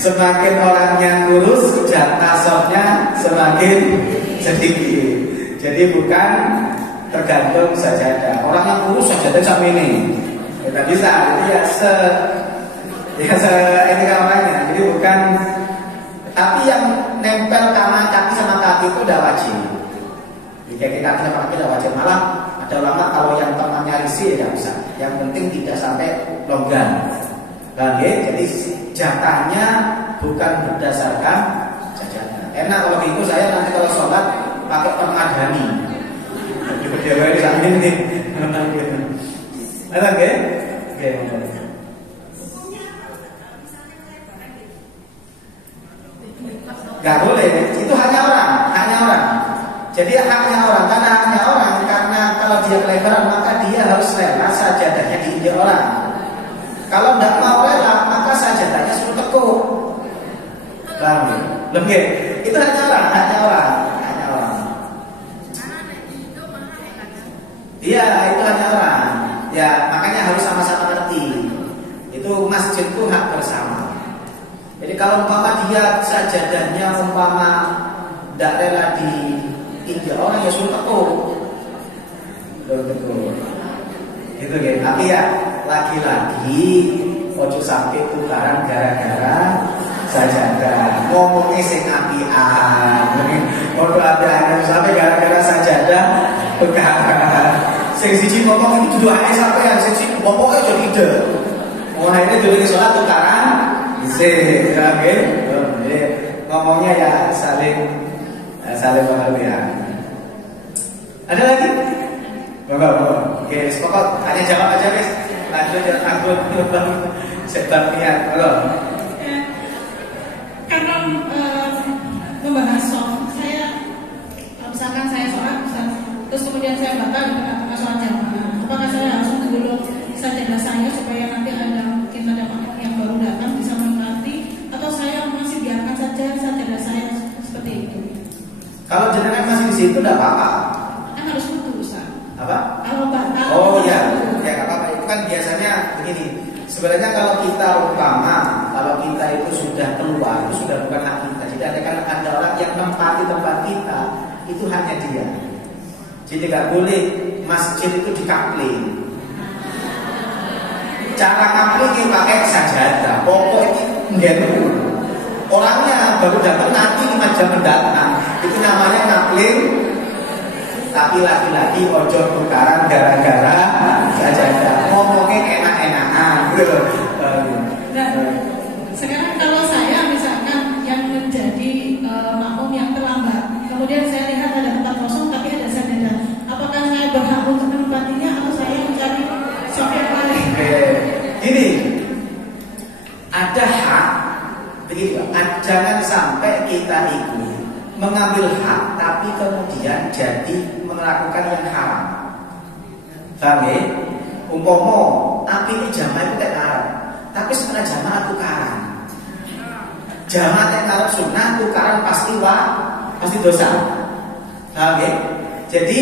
Semakin orangnya kurus, jatah softnya semakin sedikit. Jadi bukan tergantung sajadah. Orang yang kurus sajadah sama ini, tidak bisa. Jadi ini orangnya. Jadi bukan. Tapi yang nempel kaki sama kaki itu udah wajib. Jika kaki sama kaki udah wajib. Malah ada ulama kalau yang temannya risih ya bisa. Yang penting tidak sampai longgar. Jadi jatahnya bukan berdasarkan sajadah. Enak kalau itu saya nanti kalau sholat pakai permadani. Di berdewa di sana ini. Enak ya? Gak boleh. Itu hanya orang. Jadi haknya orang, karena kalau dia kelebaran maka dia harus rela sajadahnya diinjak orang. Kalau tidak mau rela maka sajadahnya suruh tekuk. Paham? Lebih. Itu hanya orang. Iya, itu hanya orang. Ya, makanya harus sama-sama ngerti. Itu masjid itu hak bersama. Jadi kalau umpama dia sajadahnya tidak rela diinjak orang ya suruh tekuk. Gitu kan. Tapi ya lagi-lagi ojo sampai tukaran gara-gara sajadah. Ngomongnya sing apian. Ojo ada sampai gara-gara sajadah tukaran. Sing siji ngomong itu dua ae sampai yang siji ngomongnya jadi ide. Mau ini dulu sholat tukaran. Bisa, ngomongnya ya saling pengertian. Ada lagi? Oke, pokok hanya jawab aja guys. Lanjut jangan takut. Sebab niat, Karena membahas soft, misalkan saya sholat, terus kemudian saya batal dengan sholat jamaah. Apakah saya harus dulu sajadah saya supaya nanti mungkin ada makmum yang baru datang bisa menikmati, atau saya masih biarkan saja sajadah saya seperti itu? Kalau jenengan masih di situ tidak apa-apa. Kan harus wudu, Ustaz. Apa? Kalau batal. Oh iya, ya nggak apa-apa. Itu kan biasanya begini. Sebenarnya kalau kita itu sudah keluar, itu sudah bukan hak kita. Jadi ada orang yang menempati tempat kita, itu hanya dia. Jadi nggak boleh masjid itu dikapling. Cara kapling pakai sajadah. Pokoknya enggak dulu. Orangnya baru datang nanti 5 jam mendatang. Itu namanya kapling. Tapi lagi-lagi ojo tukaran gara-gara sajadah. Ngomongnya enak-enakan. Nah, sekarang kalau saya misalkan yang menjadi makmum yang terlambat, kemudian saya lihat ada tempat kosong tapi ada sajadah, apakah saya berhak untuk menempatinya atau saya mencari sopir lain? Gini, ada hak, begitu. Jangan sampai kita itu mengambil hak, tapi kemudian jadi melakukan yang haram. Paham ya? Umpomo, tapi ini jamaah itu tidak haram, tapi setelah jamaah tukaran. Jamaah yang haram sunnah tukaran pasti dosa. Paham ya? Jadi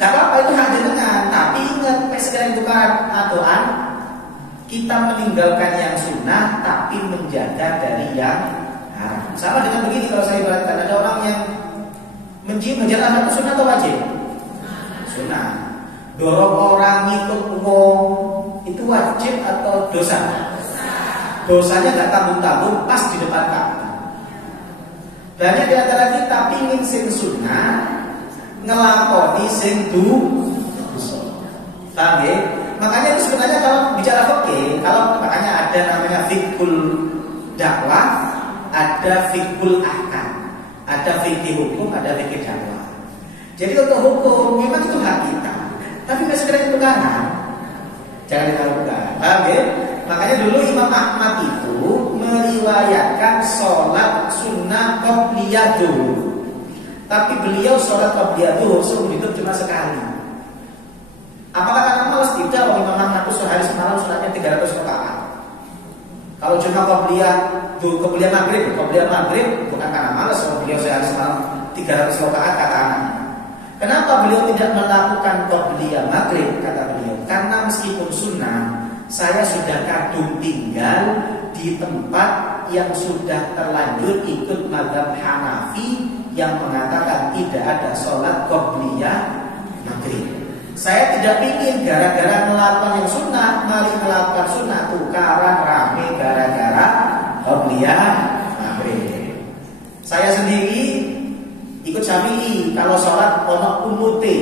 tidak apa-apa itu hak jenengan, tapi ingat sekalian tukaran aturan. Kita meninggalkan yang sunnah tapi menjaga dari yang haram. Sama dengan begini kalau saya ibaratkan, ada orang yang menjalankan itu sunnah atau wajib? Sunnah. Dorong orang ngikut umum itu wajib atau dosa? Dosanya gak tanggung-tanggung pas di depan Ka'bah. Banyak di antara kita pingin sing sunnah ngelakoni sing dosa. Paham ya? Makanya itu sebenarnya kalau bicara fikih, makanya ada namanya fiqhul dakwah, ada fiqhul ahkam, ada fikih hukum, ada fikih dakwah. Jadi untuk hukum memang itu hak kita, tapi nggak sekedar itu kanan, jangan ditaruhkan. Paham ya? Makanya dulu Imam Ahmad itu meriwayatkan sholat sunnah qobliyah dulu, tapi beliau sholat qobliyah dulu seumur hidup cuma sekali. Apakah karena malas? Tidak. Kalau Imam Ahmad itu sehari semalam sholatnya 300 rakaat. Kalau cuma qobliyah maghrib bukan karena malas. Kalau beliau sehari semalam 300 rakaat kata anak. Kenapa beliau tidak melakukan qobliyah maghrib? Kata beliau, karena meskipun sunnah, saya sudah kadung tinggal di tempat yang sudah terlanjur ikut mazhab Hanafi yang mengatakan tidak ada sholat qobliyah maghrib. Saya tidak ingin gara-gara melakukan yang sunnah, mari melakukan sunnah tukaran rame gara-gara qobliyah maghrib. Saya sendiri ikut Syafi'i kalau sholat ono kunute.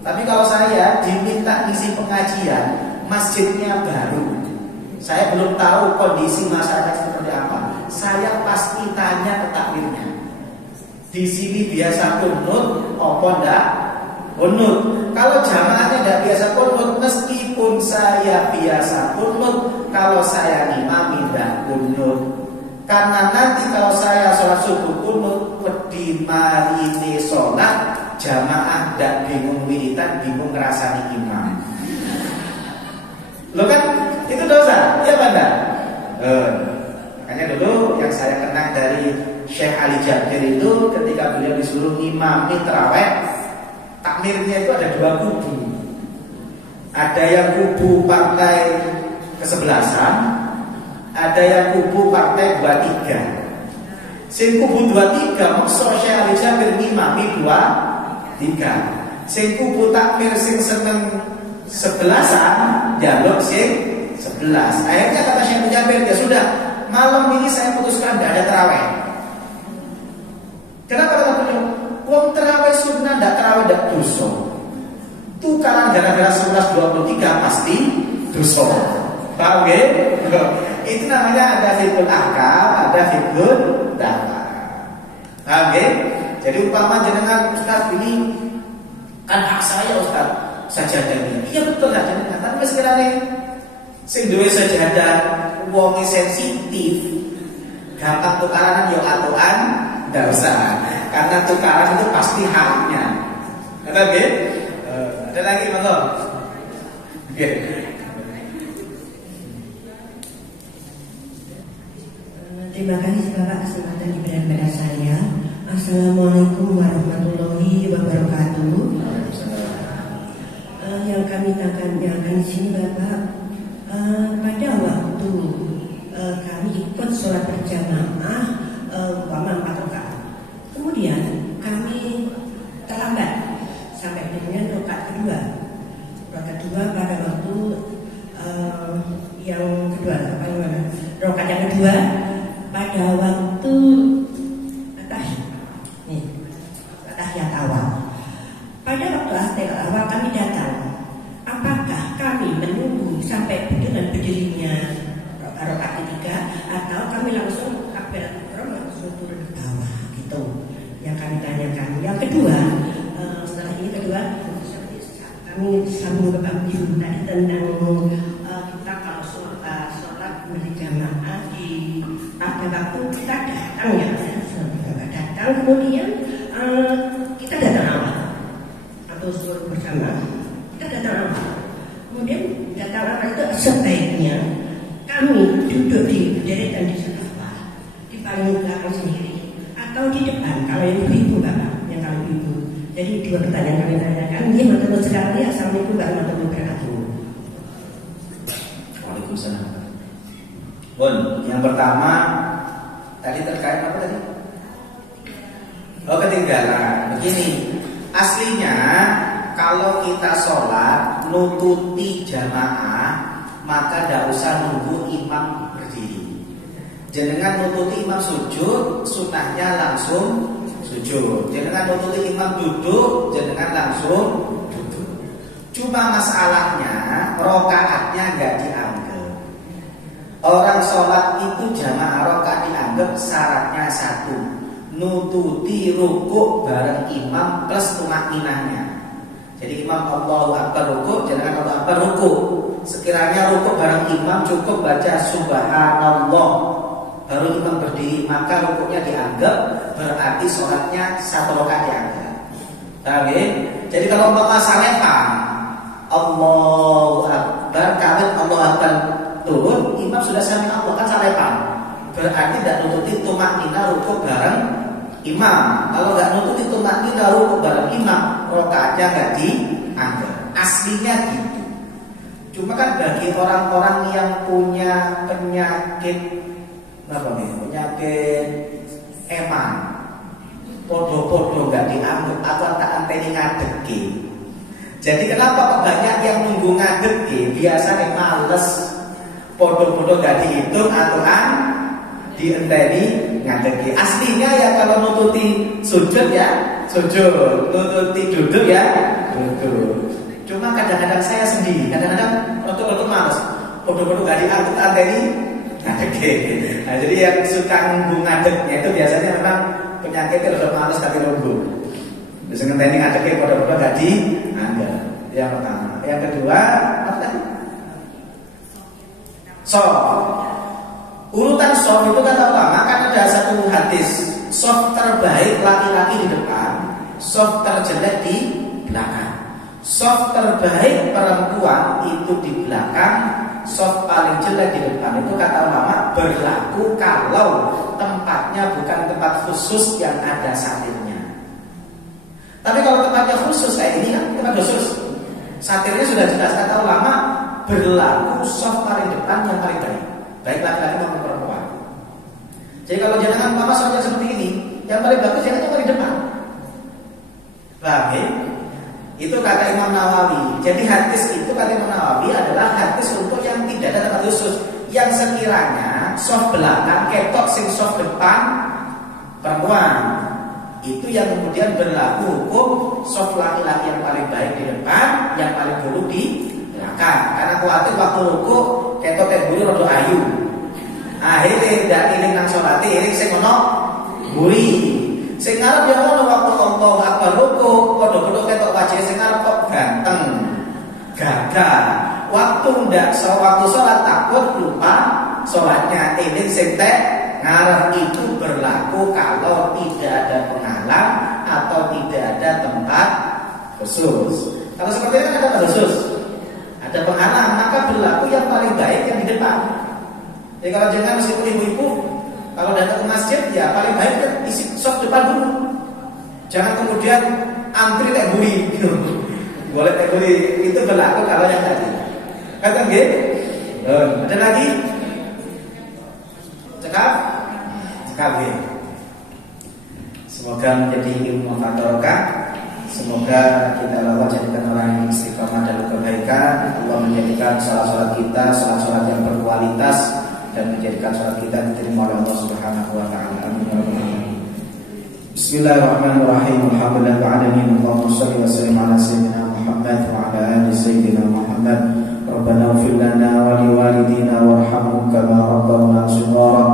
Tapi kalau saya diminta isi pengajian, masjidnya baru, saya belum tahu kondisi masyarakat seperti apa. Saya pasti tanya ke takmirnya. Di sini biasa kunut, apa enggak? Kunut. Kalau jamaahnya enggak biasa kunut, meskipun saya biasa kunut, kalau saya ngimami enggak kunut. Karena nanti kalau saya sholat subuh kunut, wedi marine sholat, jamaah enggak bingung wiridan, bingung ngerasani imam. Lo kan itu dosa, ya Banda? Makanya dulu yang saya kenal dari Syekh Ali Jabir itu ketika beliau disuruh imami tarawih, takmirnya itu ada dua kubu. Ada yang kubu partai kesebelasan, ada yang kubu partai 23. Sing kubu 23 maksud Syekh Ali Jabir imami 23. Sing kubu takmir sing seneng sebelasan jaluk sing 11. Akhirnya kata Syekh Mujabir, ya sudah, malam ini saya putuskan tidak ada tarawih. Kenapa kata beliau? Wong tarawih sunnah, tidak tarawih tidak dosa. Tukaran gara-gara 11:23 pasti dosa. Paham ya? Itu namanya ada fiqhul ahkam, ada fiqhul dakwah. Paham ya? Jadi umpama jenengan Ustaz ini kan hak saya Ustaz, sajadah ini. Iya betul sajadah, tapi sekiranya sing duwe sajadah wonge sensitif, gampang tukaran yo aturan ndak usah. Karena tukaran itu pasti haknya. Kata nggih? Ada lagi monggo. Nggih. Terima kasih Bapak kesempatan diberikan kepada saya. Assalamualaikum warahmatullahi wabarakatuh. Yang kami tanyakan di sini Bapak, pada waktu kami ikut sholat berjamaah umpama 4 rakaat, kemudian kami terlambat sampai dengan rakaat kedua. Rakaat kedua pada waktu yang kedua, apa gimana? Rakaat yang kedua pada waktu tahiyat awal. Pada waktu tahiyat awal kami datang. Apakah kami menunggu sampai dengan berdirinya rakaat ketiga atau kami langsung takbiratul ihram langsung turun ke bawah gitu? Yang kami tanyakan. Yang kedua, setelah ini kami sambung ke Pak Ibu tadi tentang kita kalau sholat berjamaah di pada waktu kita datang ya, datang kemudian kita datang awal atau suruh bersama kita datang awal. Kemudian datang awal itu sebaiknya kami duduk di deretan di sebelah di paling belakang sendiri atau di depan kalau yang ibu bapak yang kalau ibu. Jadi dua pertanyaan kami tanyakan. Ini teman-teman sekali. Assalamualaikum warahmatullahi wabarakatuh. Waalaikumsalam. Bon, yang pertama tadi terkait apa tadi? Oh, ketinggalan. Begini, aslinya kalau kita sholat nututi jamaah maka tidak usah nunggu imam berdiri. Jenengan nututi imam sujud, sunnahnya langsung sujud. Jenengan nututi imam duduk, jenengan langsung duduk. Cuma masalahnya rokaatnya nggak dianggap. Orang sholat itu jamaah rokaat dianggap syaratnya satu, nututi rukuk bareng imam plus tumakninahnya. Jadi imam Allahu Akbar rukuk, jenengan Allahu Akbar rukuk. Sekiranya rukuk bareng imam cukup baca subhanallah, baru imam berdiri, maka rukuknya dianggap, berarti sholatnya satu rakaat dianggap. Jadi kalau umpama salepan, Allahu Akbar, kawit Allahu Akbar turun, imam sudah sami Allah, kan salepan. Berarti tidak nututi tumaknina rukuk bareng imam. Kalau nggak nututi tumaknina rukuk bareng imam, rokaatnya nggak dianggap. Aslinya gitu. Cuma kan bagi orang-orang yang punya penyakit apa nih? Penyakit eman, podo-podo nggak dianggap atau tak anteni ngadeki. Jadi kenapa kok banyak yang nunggu ngadeki? Biasanya males, podo-podo nggak dihitung atau dienteni ngadeki. Aslinya ya kalau nututi sujud ya sujud, nututi duduk ya duduk. Cuma kadang-kadang saya sendiri, kadang-kadang rotok-rotok males, podo-podo nggak diangkut anteni ngadeki. Nah, jadi yang suka nunggu ngadeknya itu biasanya memang penyakitnya udah males tapi nunggu. Bisa ngenteni ngadeknya podo-podo nggak dianggap. Yang pertama, yang kedua apa tadi? Urutan soft itu kata ulama kan ada satu hadis, soft terbaik laki-laki di depan, soft terjelek di belakang. Soft terbaik perempuan itu di belakang, soft paling jelek di depan. Itu kata ulama berlaku kalau tempatnya bukan tempat khusus yang ada satirnya. Tapi kalau tempatnya khusus kayak ini kan tempat khusus, satirnya sudah jelas. Kata ulama berlaku soft paling depan yang paling baik, baik laki-laki maupun perempuan. Jadi kalau jangan mama saja seperti ini, yang paling bagus jangan yang paling depan. Paham? Itu kata Imam Nawawi. Jadi hadis itu kata Imam Nawawi adalah hadis untuk yang tidak ada tempat khusus, yang sekiranya soft belakang ketok sing soft depan perempuan. Itu yang kemudian berlaku hukum soft laki-laki yang paling baik di depan, yang paling buruk di belakang. Karena khawatir waktu rukuk ketok temburi rodo ayu. Akhirnya tidak iring nang sholat, iring sing ono buri. Sing ngarep ya ono waktu Allahu Akbar rukuk, padha-padha ketok wajah sing ngarep kok ganteng. Gagal. Waktu ndak waktu sholat takut lupa sholatnya. Iring sing tek ngarep itu berlaku kalau tidak ada penghalang atau tidak ada tempat khusus. Kalau seperti ini kan ada tempat khusus, ada penghalang, maka berlaku yang paling baik yang di depan. Jadi kalau jangan meskipun ibu-ibu kalau datang ke masjid ya paling baik isi soft depan dulu. Jangan kemudian antri teh buri gitu. Boleh teh buri itu berlaku kalau yang tadi. Kata gitu. Ada lagi? Cekap ya. Semoga menjadi ilmu barokah. Semoga kita Allah jadikan orang yang istiqomah dalam kebaikan. Allah menjadikan salat-salat kita salat-salat yang berkualitas dan menjadikan salat kita diterima oleh Allah Subhanahu wa taala. Amin ya rabbal alamin. Bismillahirrahmanirrahim. Alhamdulillahil alamin. Allahumma shalli wa sallim ala sayyidina Muhammad wa ala ali sayyidina Muhammad. Rabbana ighfir lana wa liwalidina warhamhum kama rabbawna shighara.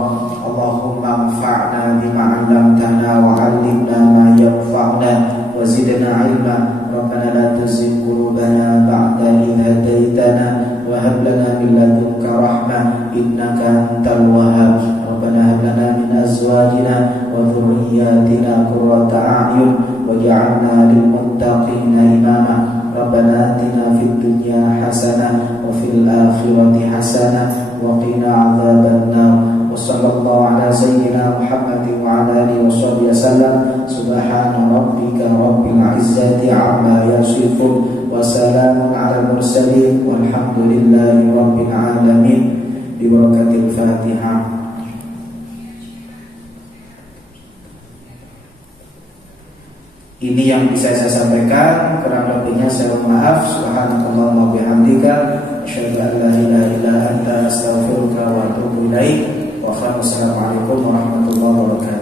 Allahumma anfa'na bima 'allamtana wa 'allimna ma yanfa'una wa zidna 'ilma. Rabbana la tuzigh qulubana ba'da idh hadaytana wa hab lana min ladunka rahmah innaka antal wahhab. Rabbana hab lana min azwajina wa dhurriyyatina qurrata a'yun waj'alna lil muttaqina imama. Rabbana atina fid dunya hasanah wa fil akhirati hasanah wa qina adzabannar. Wassallallahu ala sayyidina Muhammadin wa ala alihi washabbihi wasallam. Subhana rabbika rabbil izzati amma yasifun wa salamun ala mursalin walhamdulillahi rabbil alamin. Bi barakatil Fatihah. Ini yang bisa saya sampaikan, kurang lebihnya saya mohon maaf. Subhanakallahumma wa bihamdika asyhadu an la ilaha illa anta astaghfiruka wa atubu ilaik. Wassalamualaikum warahmatullahi wabarakatuh.